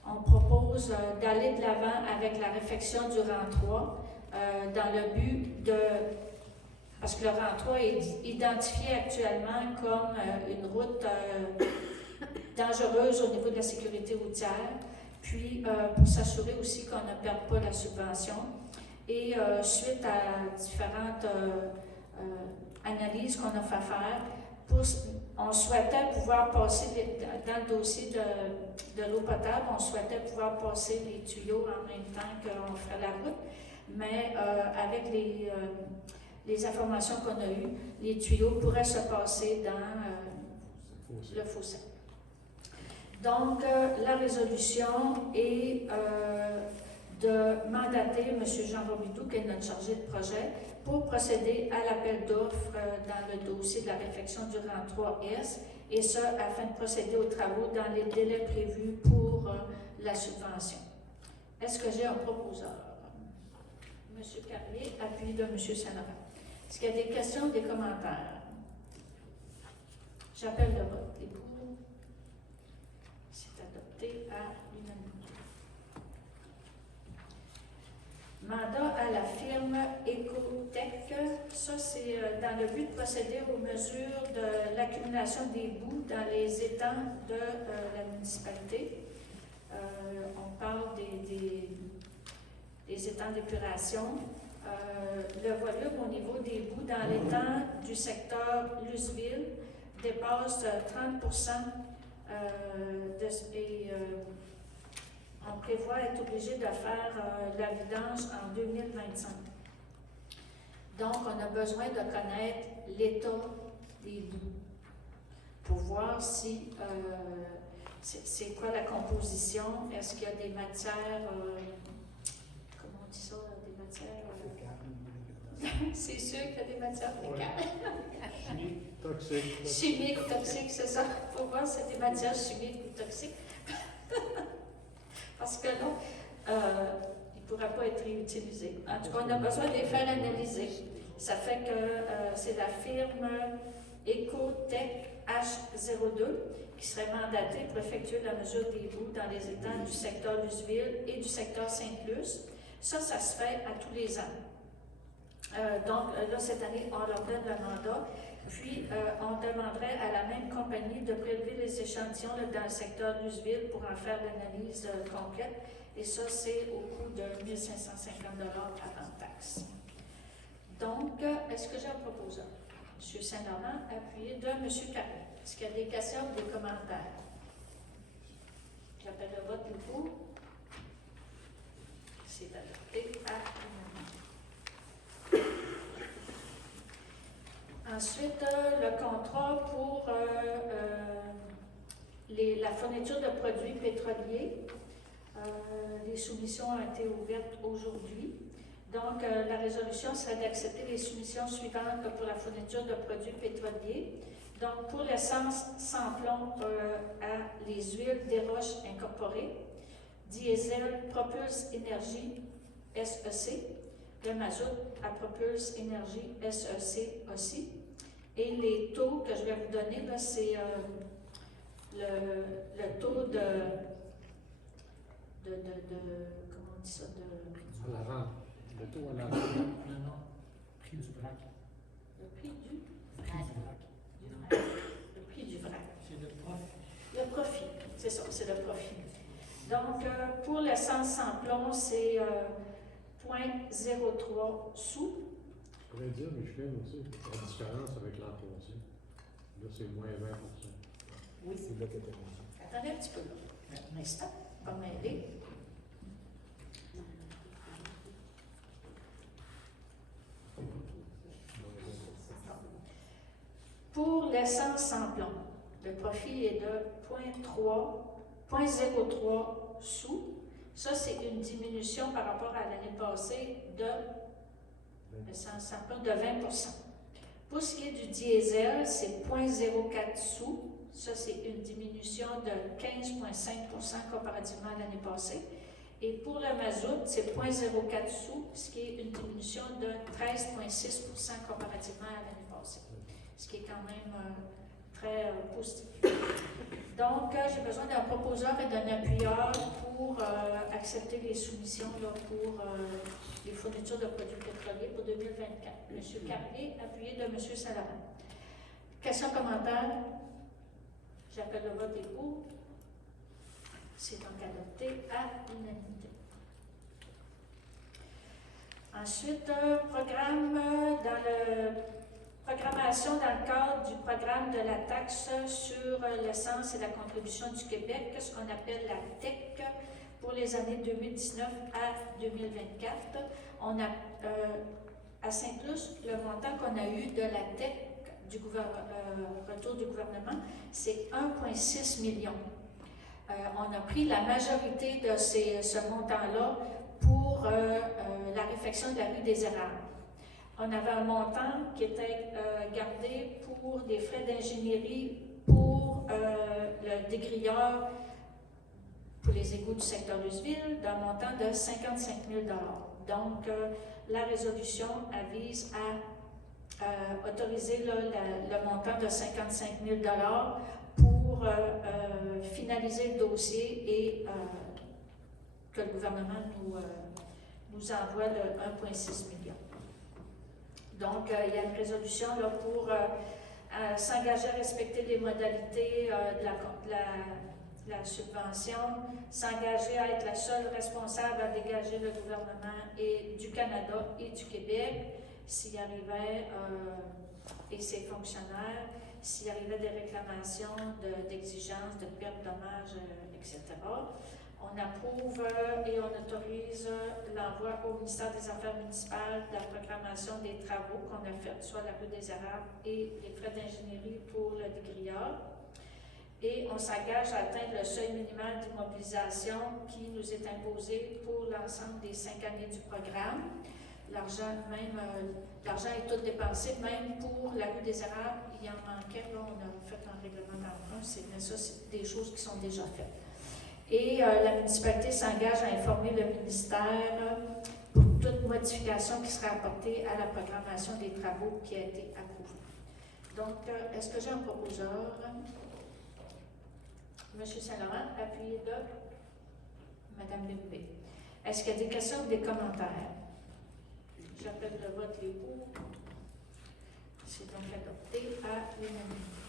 on propose d'aller de l'avant avec la réfection du rang 3 dans le but de... Parce que le rang 3 est identifié actuellement comme une route dangereuse au niveau de la sécurité routière, puis pour s'assurer aussi qu'on ne perde pas la subvention. Et suite à différentes analyses qu'on a fait faire, on souhaitait pouvoir passer, dans le dossier de l'eau potable, on souhaitait pouvoir passer les tuyaux en même temps qu'on ferait la route, mais avec les informations qu'on a eues, les tuyaux pourraient se passer dans le fossé. Donc, la résolution est de mandater M. Jean Robidoux, qui est notre chargé de projet, pour procéder à l'appel d'offres dans le dossier de la réfection du rang 3S, et ce, afin de procéder aux travaux dans les délais prévus pour la subvention. Est-ce que j'ai un proposeur? M. Carrier, appuyé de M. Saint-Laurent. Est-ce qu'il y a des questions ou des commentaires? J'appelle le vote. Et pour, c'est adopté à l'unanimité. Mandat à la firme Ecotech. Ça, c'est dans le but de procéder aux mesures de l'accumulation des boues dans les étangs de la municipalité. On parle des étangs d'épuration. Le volume au niveau des boues dans l'étang du secteur Luceville dépasse 30 on prévoit être obligé de faire la vidange en 2025. Donc, on a besoin de connaître l'état des boues pour voir si c'est quoi la composition. Est-ce qu'il y a des matières, comment on dit ça, des matières... c'est sûr qu'il y a des matières fécales. Chimique, toxique. Chimiques, toxiques, c'est ça. Il faut voir si c'est des matières chimiques ou toxiques. Parce que là, il ne pourra pas être réutilisé. En tout cas, on a besoin de les faire analyser. Ça fait que c'est la firme Ecotech H02 qui serait mandatée pour effectuer la mesure des boues dans les étangs du secteur Luceville et du secteur Sainte-Luce. Ça se fait à tous les ans. Donc, là, cette année, on leur donne le mandat. Puis, on demanderait à la même compagnie de prélever les échantillons là, dans le secteur Luceville pour en faire l'analyse complète. Et ça, c'est au coût de 1 550 $ avant taxe. Donc, est-ce que j'ai un proposeur? M. Saint-Laurent, appuyé de M. Carré. Est-ce qu'il y a des questions ou des commentaires? J'appelle le vote du coup. C'est adopté à l'unanimité. Ensuite, le contrat pour la fourniture de produits pétroliers. Les soumissions ont été ouvertes aujourd'hui. Donc, la résolution serait d'accepter les soumissions suivantes pour la fourniture de produits pétroliers. Donc, pour l'essence sans plomb à les huiles des roches incorporées, diesel Propulse Énergie SEC, le mazout à Propulse Énergie SEC aussi. Et les taux que je vais vous donner, là, c'est le taux de comment on dit ça, À la vente. Le taux à la vente. Non. Prix du vrac. le prix du Prix du vrac. le prix du vrac. C'est le profit. Le profit, c'est ça, c'est le profit. Donc, pour l'essence sans plomb, c'est 0,03 sous. Je pourrais dire, Micheline, aussi, la différence avec l'an passé. Là, c'est moins 20 %. Oui, c'est là que tu as Attendez un petit peu, là. Un instant, pas m'aider. Pour l'essence sans plomb, le profit est de 0,03 sous. Ça, c'est une diminution par rapport à l'année passée de l'essence sans plomb de 20 %. Pour ce qui est du diesel, c'est 0,04 sous. Ça, c'est une diminution de 15,5 % comparativement à l'année passée. Et pour le mazout, c'est 0,04 sous, ce qui est une diminution de 13,6 % comparativement à l'année passée. Ce qui est quand même très positif. Donc, j'ai besoin d'un proposeur et d'un appuyeur pour accepter les soumissions là, pour les fournitures de produits pétroliers pour 2024. M. Carrier, appuyé de M. Saint-Laurent. Questions, commentaires? J'appelle le vote des pour. C'est donc adopté à l'unanimité. Ensuite, programmation dans le cadre du programme de la taxe sur l'essence et la contribution du Québec, ce qu'on appelle la TEC, pour les années 2019 à 2024. On a, à Sainte-Luce, le montant qu'on a eu de la TEC, retour du gouvernement, c'est 1,6 million. On a pris la majorité de ce montant-là pour la réfection de la rue des Érables. On avait un montant qui était gardé pour des frais d'ingénierie pour le dégrilleur pour les égouts du secteur Luceville d'un montant de 55 000 $. Donc, la résolution vise à autoriser là, le montant de 55 000 pour finaliser le dossier et que le gouvernement nous envoie le 1,6 million. Donc, il y a une résolution là, pour s'engager à respecter les modalités de la subvention, s'engager à être la seule responsable à dégager le gouvernement du Canada et du Québec s'il arrivait, et ses fonctionnaires, s'il arrivait des réclamations d'exigences, de pertes, dommages, etc. On approuve et on autorise l'envoi au ministère des Affaires municipales de la proclamation des travaux qu'on a faits, soit la rue des Arabes et les frais d'ingénierie pour le dégrillage. Et on s'engage à atteindre le seuil minimal d'immobilisation qui nous est imposé pour l'ensemble des 5 années du programme. L'argent est tout dépensé, même pour la rue des Arabes, il en manquait, là, on a fait un règlement d'emprunt, mais ça, c'est des choses qui sont déjà faites. Et la municipalité s'engage à informer le ministère pour toute modification qui sera apportée à la programmation des travaux qui a été approuvée. Donc, est-ce que j'ai un proposeur? M. Saint-Laurent, appuyé de Mme Bérubé. Est-ce qu'il y a des questions ou des commentaires? J'appelle le vote les pour. C'est donc adopté à l'unanimité.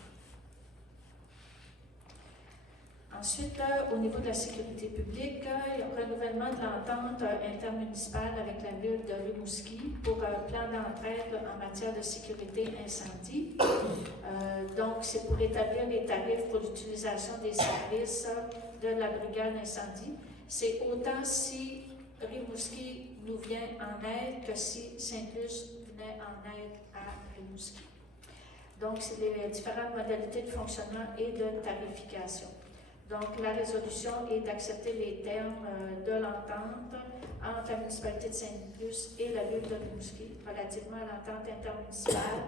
Ensuite, au niveau de la sécurité publique, il y a un renouvellement de l'entente intermunicipale avec la ville de Rimouski pour un plan d'entraide en matière de sécurité incendie. Donc, c'est pour établir les tarifs pour l'utilisation des services de la brigade incendie. C'est autant si Rimouski nous vient en aide que si Saint-Luce venait en aide à Rimouski. Donc, c'est les différentes modalités de fonctionnement et de tarification. Donc, la résolution est d'accepter les termes de l'entente entre la municipalité de Saint-Luce et la ville de Rimouski relativement à l'entente intermunicipale,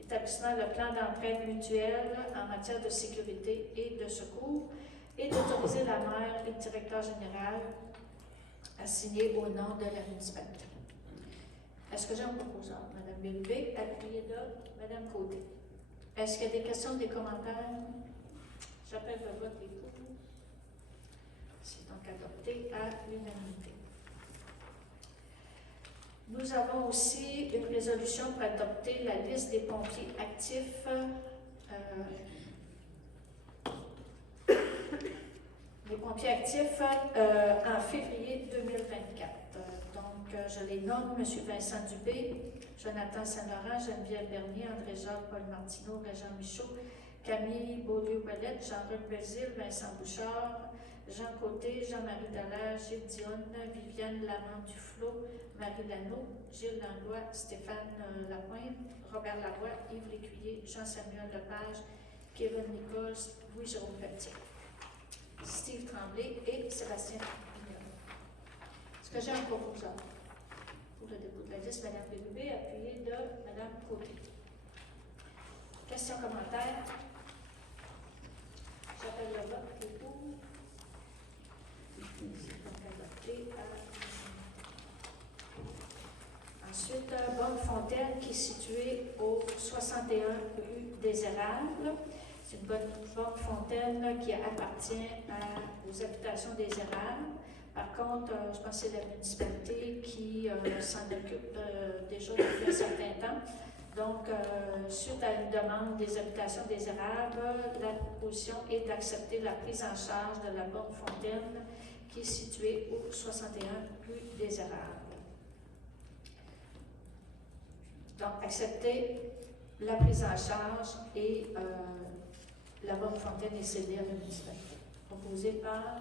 établissant le plan d'entraide mutuelle en matière de sécurité et de secours, et d'autoriser la maire et le directeur général à signer au nom de la municipalité. Est-ce que j'ai un proposeur? Mme Bérubé, appuyée de Mme Côté. Est-ce qu'il y a des questions, des commentaires? J'appelle le vote des pour. C'est donc adopté à l'unanimité. Nous avons aussi une résolution pour adopter la liste des pompiers actifs en février 2024. Donc, je les nomme M. Vincent Dubé, Jonathan Saint-Laurent, Geneviève Bernier, André-Jacques, Paul Martineau, Régent Michaud, Camille Beaulieu-Ouellette, Jean-Luc Belzile, Vincent Bouchard, Jean Côté, Jean-Marie Dallaire, Gilles Dionne, Viviane Lamant-Duflot, Marie Lano, Gilles Langlois, Stéphane Lapointe, Robert Lavoie, Yves Lécuyer, Jean-Samuel Lepage, Kevin Nichols, Louis-Jérôme Pelletier, Steve Tremblay et Sébastien Vigneron. Est-ce que j'ai un proposeur pour le dépôt de la liste? Mme Bérubé, appuyée de Mme Côté. Questions, commentaires? J'appelle le vote qui est pour. C'est donc adopté à... Ensuite, Bonne Fontaine qui est située au 61 rue des Érables. C'est une bonne fontaine qui appartient aux habitations des Érables. Par contre, je pense que c'est la municipalité qui s'en occupe déjà depuis un certain temps. Donc, suite à une demande des habitations des Érables, la proposition est d'accepter la prise en charge de la bonne fontaine qui est située au 61 rue des Érables. Donc, accepter la prise en charge et la bonne fontaine est cédée à la municipalité. Proposé par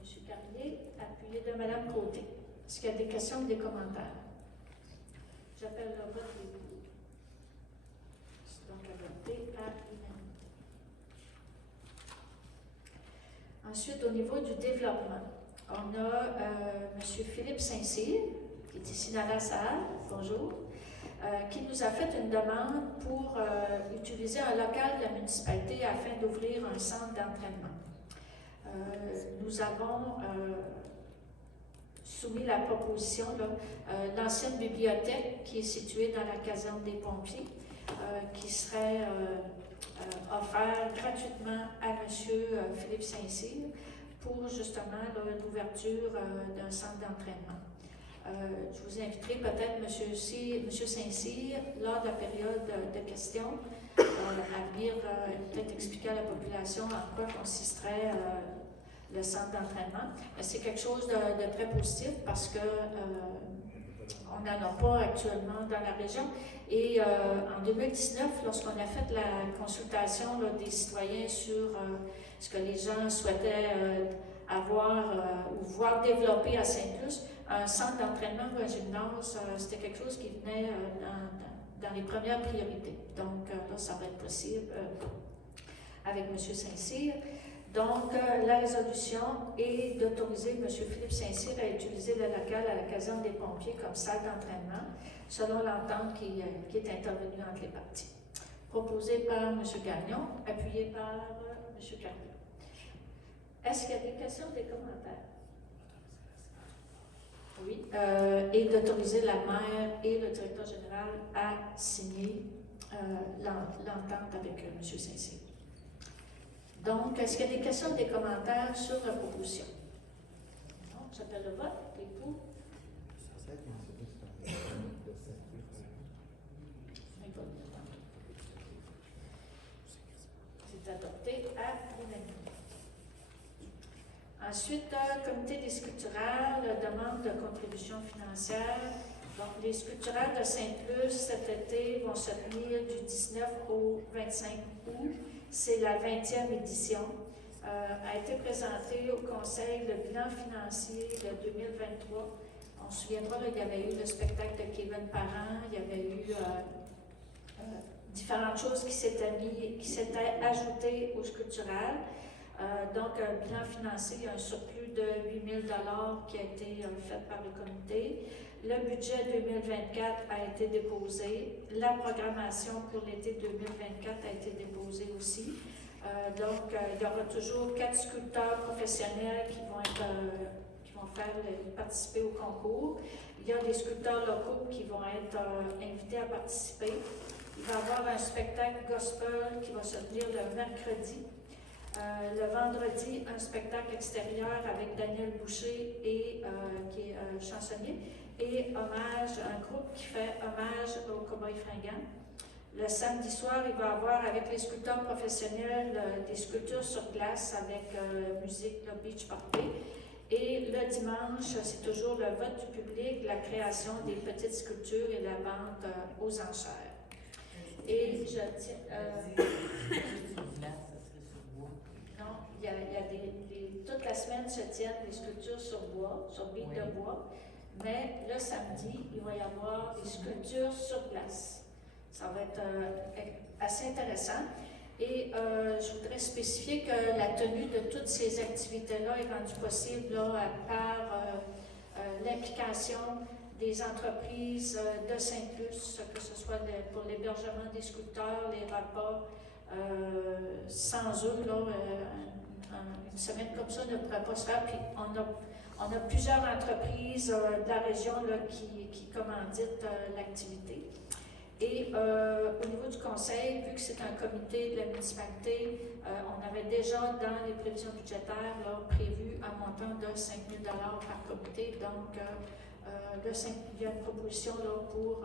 M. Carrier, appuyé de Mme Côté. Est-ce qu'il y a des questions ou des commentaires? J'appelle le vote des pour. C'est donc adopté à l'unanimité. Ensuite, au niveau du développement, on a M. Philippe Saint-Cyr, qui est ici dans la salle. Bonjour. Qui nous a fait une demande pour utiliser un local de la municipalité afin d'ouvrir un centre d'entraînement. Nous avons soumis la proposition, l'ancienne bibliothèque qui est située dans la caserne des pompiers, qui serait offerte gratuitement à M. Philippe Saint-Cyr pour justement l'ouverture d'un centre d'entraînement. Je vous inviterai peut-être M. Saint-Cyr, lors de la période de questions, à venir peut-être expliquer à la population en quoi consisterait le centre d'entraînement. C'est quelque chose de très positif parce que on n'en a pas actuellement dans la région. Et en 2019, lorsqu'on a fait la consultation des citoyens sur ce que les gens souhaitaient avoir ou voir développer à Saint-Luce, un centre d'entraînement ou un gymnase, c'était quelque chose qui venait dans les premières priorités. Donc là, ça va être possible avec M. Saint-Cyr. Donc, la résolution est d'autoriser M. Philippe Saint-Cyr à utiliser le local à la caserne des pompiers comme salle d'entraînement, selon l'entente qui est intervenue entre les parties. Proposé par M. Gagnon, appuyé par M. Carrier. Est-ce qu'il y a des questions, des commentaires? Oui. Et d'autoriser la maire et le directeur général à signer l'entente avec M. Saint-Cyr. Donc, est-ce qu'il y a des questions, des commentaires sur la proposition? Non, j'appelle le vote. Les pour? C'est adopté à l'unanimité. Ensuite, comité des sculpturales demande de contribution financière. Donc, les sculpturales de Sainte-Luce cet été vont se tenir du 19 au 25 août. C'est la 20e édition. A été présenté au Conseil le bilan financier de 2023. On se souviendra, là, il y avait eu le spectacle de Kevin Parent, il y avait eu différentes choses qui s'étaient ajoutées au sculptural. Donc, un bilan financier, il y a un surplus de 8 000 $ qui a été fait par le comité. Le budget 2024 a été déposé. La programmation pour l'été 2024 a été déposée aussi. Donc, il y aura toujours 4 sculpteurs professionnels qui vont participer au concours. Il y a des sculpteurs locaux qui vont être invités à participer. Il va y avoir un spectacle gospel qui va se tenir le mercredi. Le vendredi, un spectacle extérieur avec Daniel Boucher qui est chansonnier, et un groupe qui fait hommage aux Cowboys fringants. Le samedi soir, il va y avoir avec les sculpteurs professionnels des sculptures sur glace avec musique, le beach party. Et le dimanche, c'est toujours le vote du public, la création des petites sculptures et la vente aux enchères. Et je tiens. Non, il y a toute la semaine se tiennent les sculptures sur bois, sur billes de bois, mais le samedi, il va y avoir des sculptures sur glace. Ça va être assez intéressant. Et je voudrais spécifier que la tenue de toutes ces activités-là est rendue possible par l'implication des entreprises de Sainte-Luce, que ce soit pour l'hébergement des sculpteurs, les repas. Sans eux, une semaine comme ça ne pourrait pas se faire. Puis on a plusieurs entreprises de la région qui commanditent l'activité. Et au niveau du conseil, vu que c'est un comité de la municipalité, on avait déjà dans les prévisions budgétaires prévu un montant de 5 000 $ par comité. Donc, il y a une proposition pour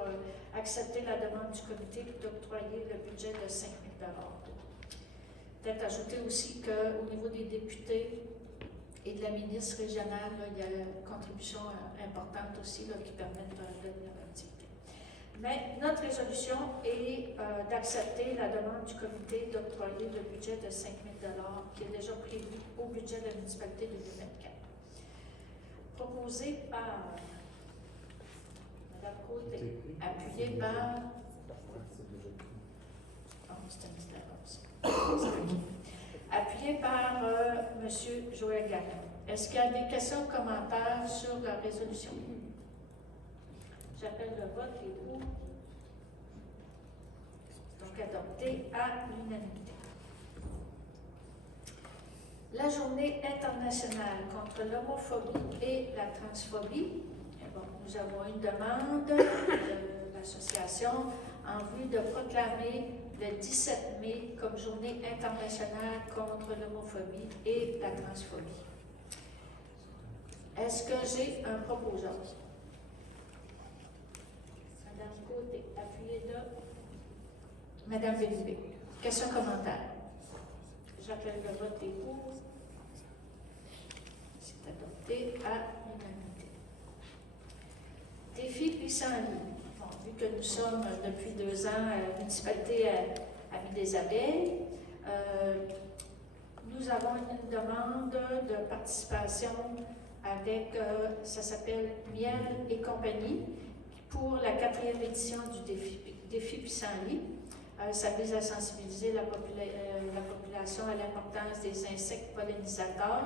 accepter la demande du comité et d'octroyer le budget de 5 000 $. Peut-être ajouter aussi qu'au niveau des députés et de la ministre régionale, il y a une contribution importante aussi qui permet de venir à l'activité. Mais notre résolution est d'accepter la demande du comité d'octroyer le budget de 5 000 $ qui est déjà prévu au budget de la municipalité 2024. Proposé par Mme Côté, appuyé par... Appuyé par M. Joël Gagnon. Est-ce qu'il y a des questions, commentaires sur la résolution? J'appelle le vote, les pour. Donc, adopté à l'unanimité. la journée internationale contre l'homophobie et la transphobie. Et bon, nous avons une demande de l'association en vue de proclamer le 17 mai comme journée internationale contre l'homophobie et la transphobie. Est-ce que j'ai un proposeur? Madame Côté, appuyez là. Madame Bélibé, question, commentaire? J'appelle le vote des pour. C'est adopté à l'unanimité. Défi pissenlit. Bon, vu que nous sommes depuis 2 ans à la municipalité Amis des Abeilles, nous avons une demande de participation avec, ça s'appelle Miel et compagnie, pour la 4e édition du défi pissenlit. Ça vise à sensibiliser la population à l'importance des insectes pollinisateurs.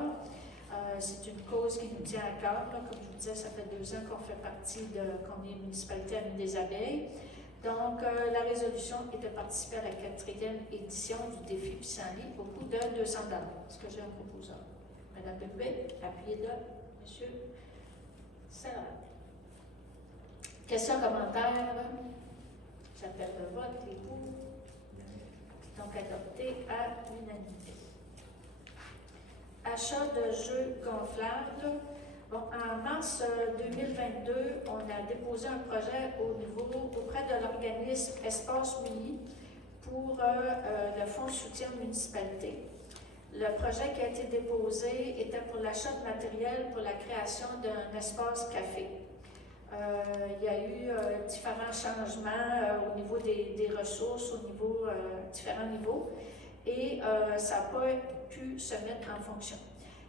C'est une cause qui nous tient à cœur. Là. Comme je vous disais, ça fait 2 ans qu'on est municipalité Amis des Abeilles. Donc, la résolution est de participer à la 4e édition du défi pissenlit au coût de 200 $. Est-ce que j'ai un proposeur? Madame Bébé, appuyez là. Monsieur Sarah. Question, commentaire? J'appelle le vote, les pour. Donc, adopté à l'unanimité. Achat de jeux gonflables. Bon, en mars 2022, on a déposé un projet auprès de l'organisme Espace Uni pour le fonds de soutien aux municipalités. Le projet qui a été déposé était pour l'achat de matériel pour la création d'un espace café. Il y a eu différents changements au niveau des ressources, au niveau différents niveaux, et ça n'a pas pu se mettre en fonction.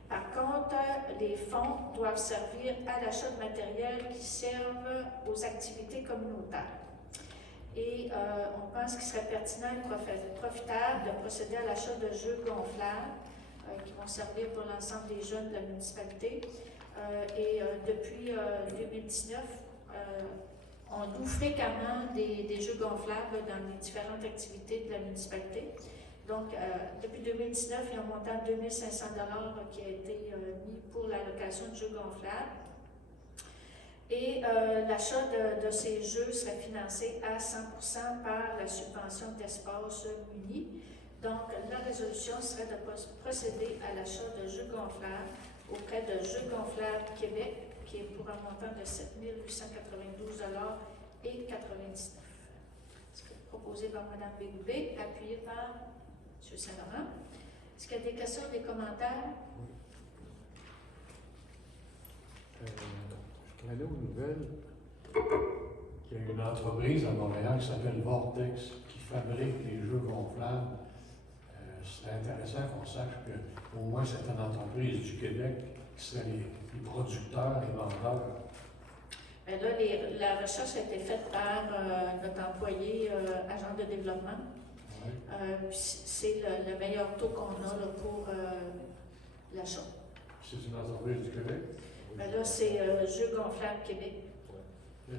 Par contre, les fonds doivent servir à l'achat de matériel qui servent aux activités communautaires. Et on pense qu'il serait pertinent et profitable de procéder à l'achat de jeux gonflables qui vont servir pour l'ensemble des jeunes de la municipalité. Depuis 2019, on loue fréquemment des jeux gonflables dans les différentes activités de la municipalité. Donc, depuis 2019, il y a un montant de 2 500 $ qui a été mis pour la location de jeux gonflables. Et l'achat de ces jeux serait financé à 100% par la subvention d'Espace Uni. Donc, la résolution serait de procéder à l'achat de jeux gonflables auprès de Jeux gonflables Québec, qui est pour un montant de 7 892 $ et 99. C'est proposé par Mme Bélibé, appuyé par M. Saint-Laurent. Est-ce qu'il y a des questions, des commentaires? Je suis allé aux nouvelles qu'il y a une entreprise à Montréal qui s'appelle Vortex qui fabrique les jeux gonflables. C'est intéressant qu'on sache qu'au moins c'est une entreprise du Québec qui serait les producteurs et vendeurs. Bien là, la recherche a été faite par notre employé agent de développement. Ouais. C'est le meilleur taux qu'on a là, pour l'achat. C'est une entreprise du Québec? Bien là, c'est Jeux gonflables Québec. Oui.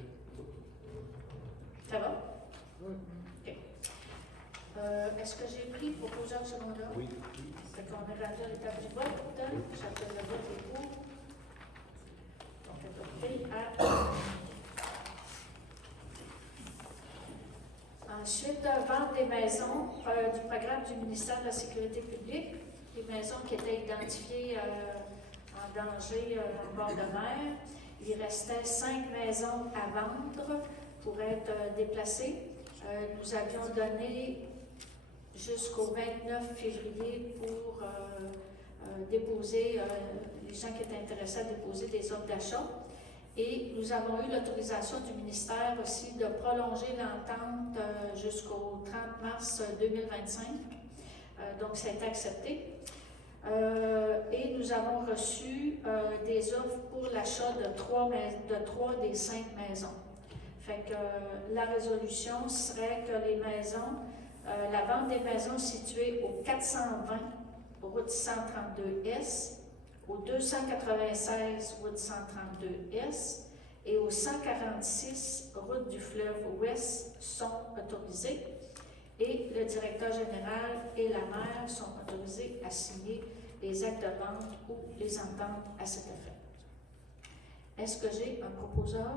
Ça va? Oui. OK. Est-ce que j'ai pris proposeur secondaire? Oui. Fait qu'on est rendu à l'étape du vote. J'appelle le vote et pour. Donc, adopté à... Ensuite, vente des maisons du programme du ministère de la Sécurité publique. Des maisons qui étaient identifiées en danger en bord de mer. Il restait 5 maisons à vendre pour être déplacées. Nous avions donné jusqu'au 29 février pour déposer, les gens qui étaient intéressés à déposer des offres d'achat. Et nous avons eu l'autorisation du ministère aussi de prolonger l'entente jusqu'au 30 mars 2025. Donc, ça a été accepté. Et nous avons reçu des offres pour l'achat de 3 des 5 maisons. Fait que la résolution serait que les maisons, la vente des maisons situées au 420 route 132S, au 296 route 132S et au 146 route du fleuve Ouest sont autorisés. Et le directeur général et la maire sont autorisés à signer les actes de vente ou les ententes à cet effet. Est-ce que j'ai un proposeur?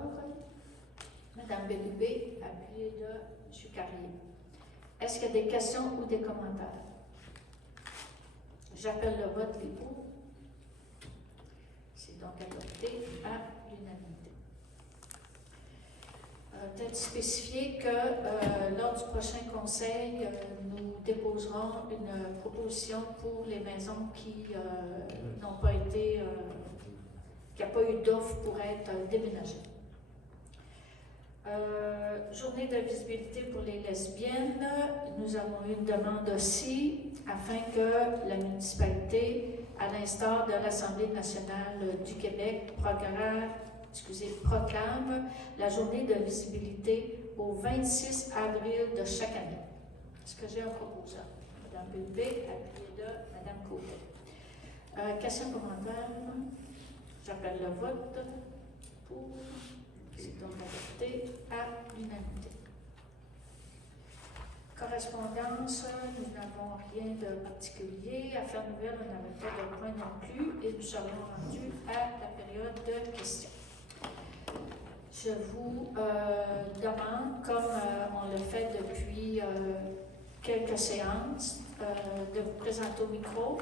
Madame Bélubé, appuyée de M. Carrier. Est-ce qu'il y a des questions ou des commentaires? J'appelle le vote, les pour. C'est donc adopté à l'unanimité. Peut-être spécifier que lors du prochain conseil, nous déposerons une proposition pour les maisons qui n'ont pas été, qui n'a pas eu d'offre pour être déménagées. Journée de visibilité pour les lesbiennes, nous avons eu une demande aussi afin que la municipalité, à l'instar de l'Assemblée nationale du Québec, proclame la journée de visibilité au 26 avril de chaque année. Est-ce que j'ai un proposeur? Mme Bélubé, appuyée de Mme Côté. Question commentaire? J'appelle le vote pour. C'est donc adopté à l'unanimité. Correspondance, nous n'avons rien de particulier. Affaires nouvelles, on n'avait pas de point non plus et nous serions rendus à la période de questions. Je vous demande, comme on le fait depuis quelques séances, de vous présenter au micro.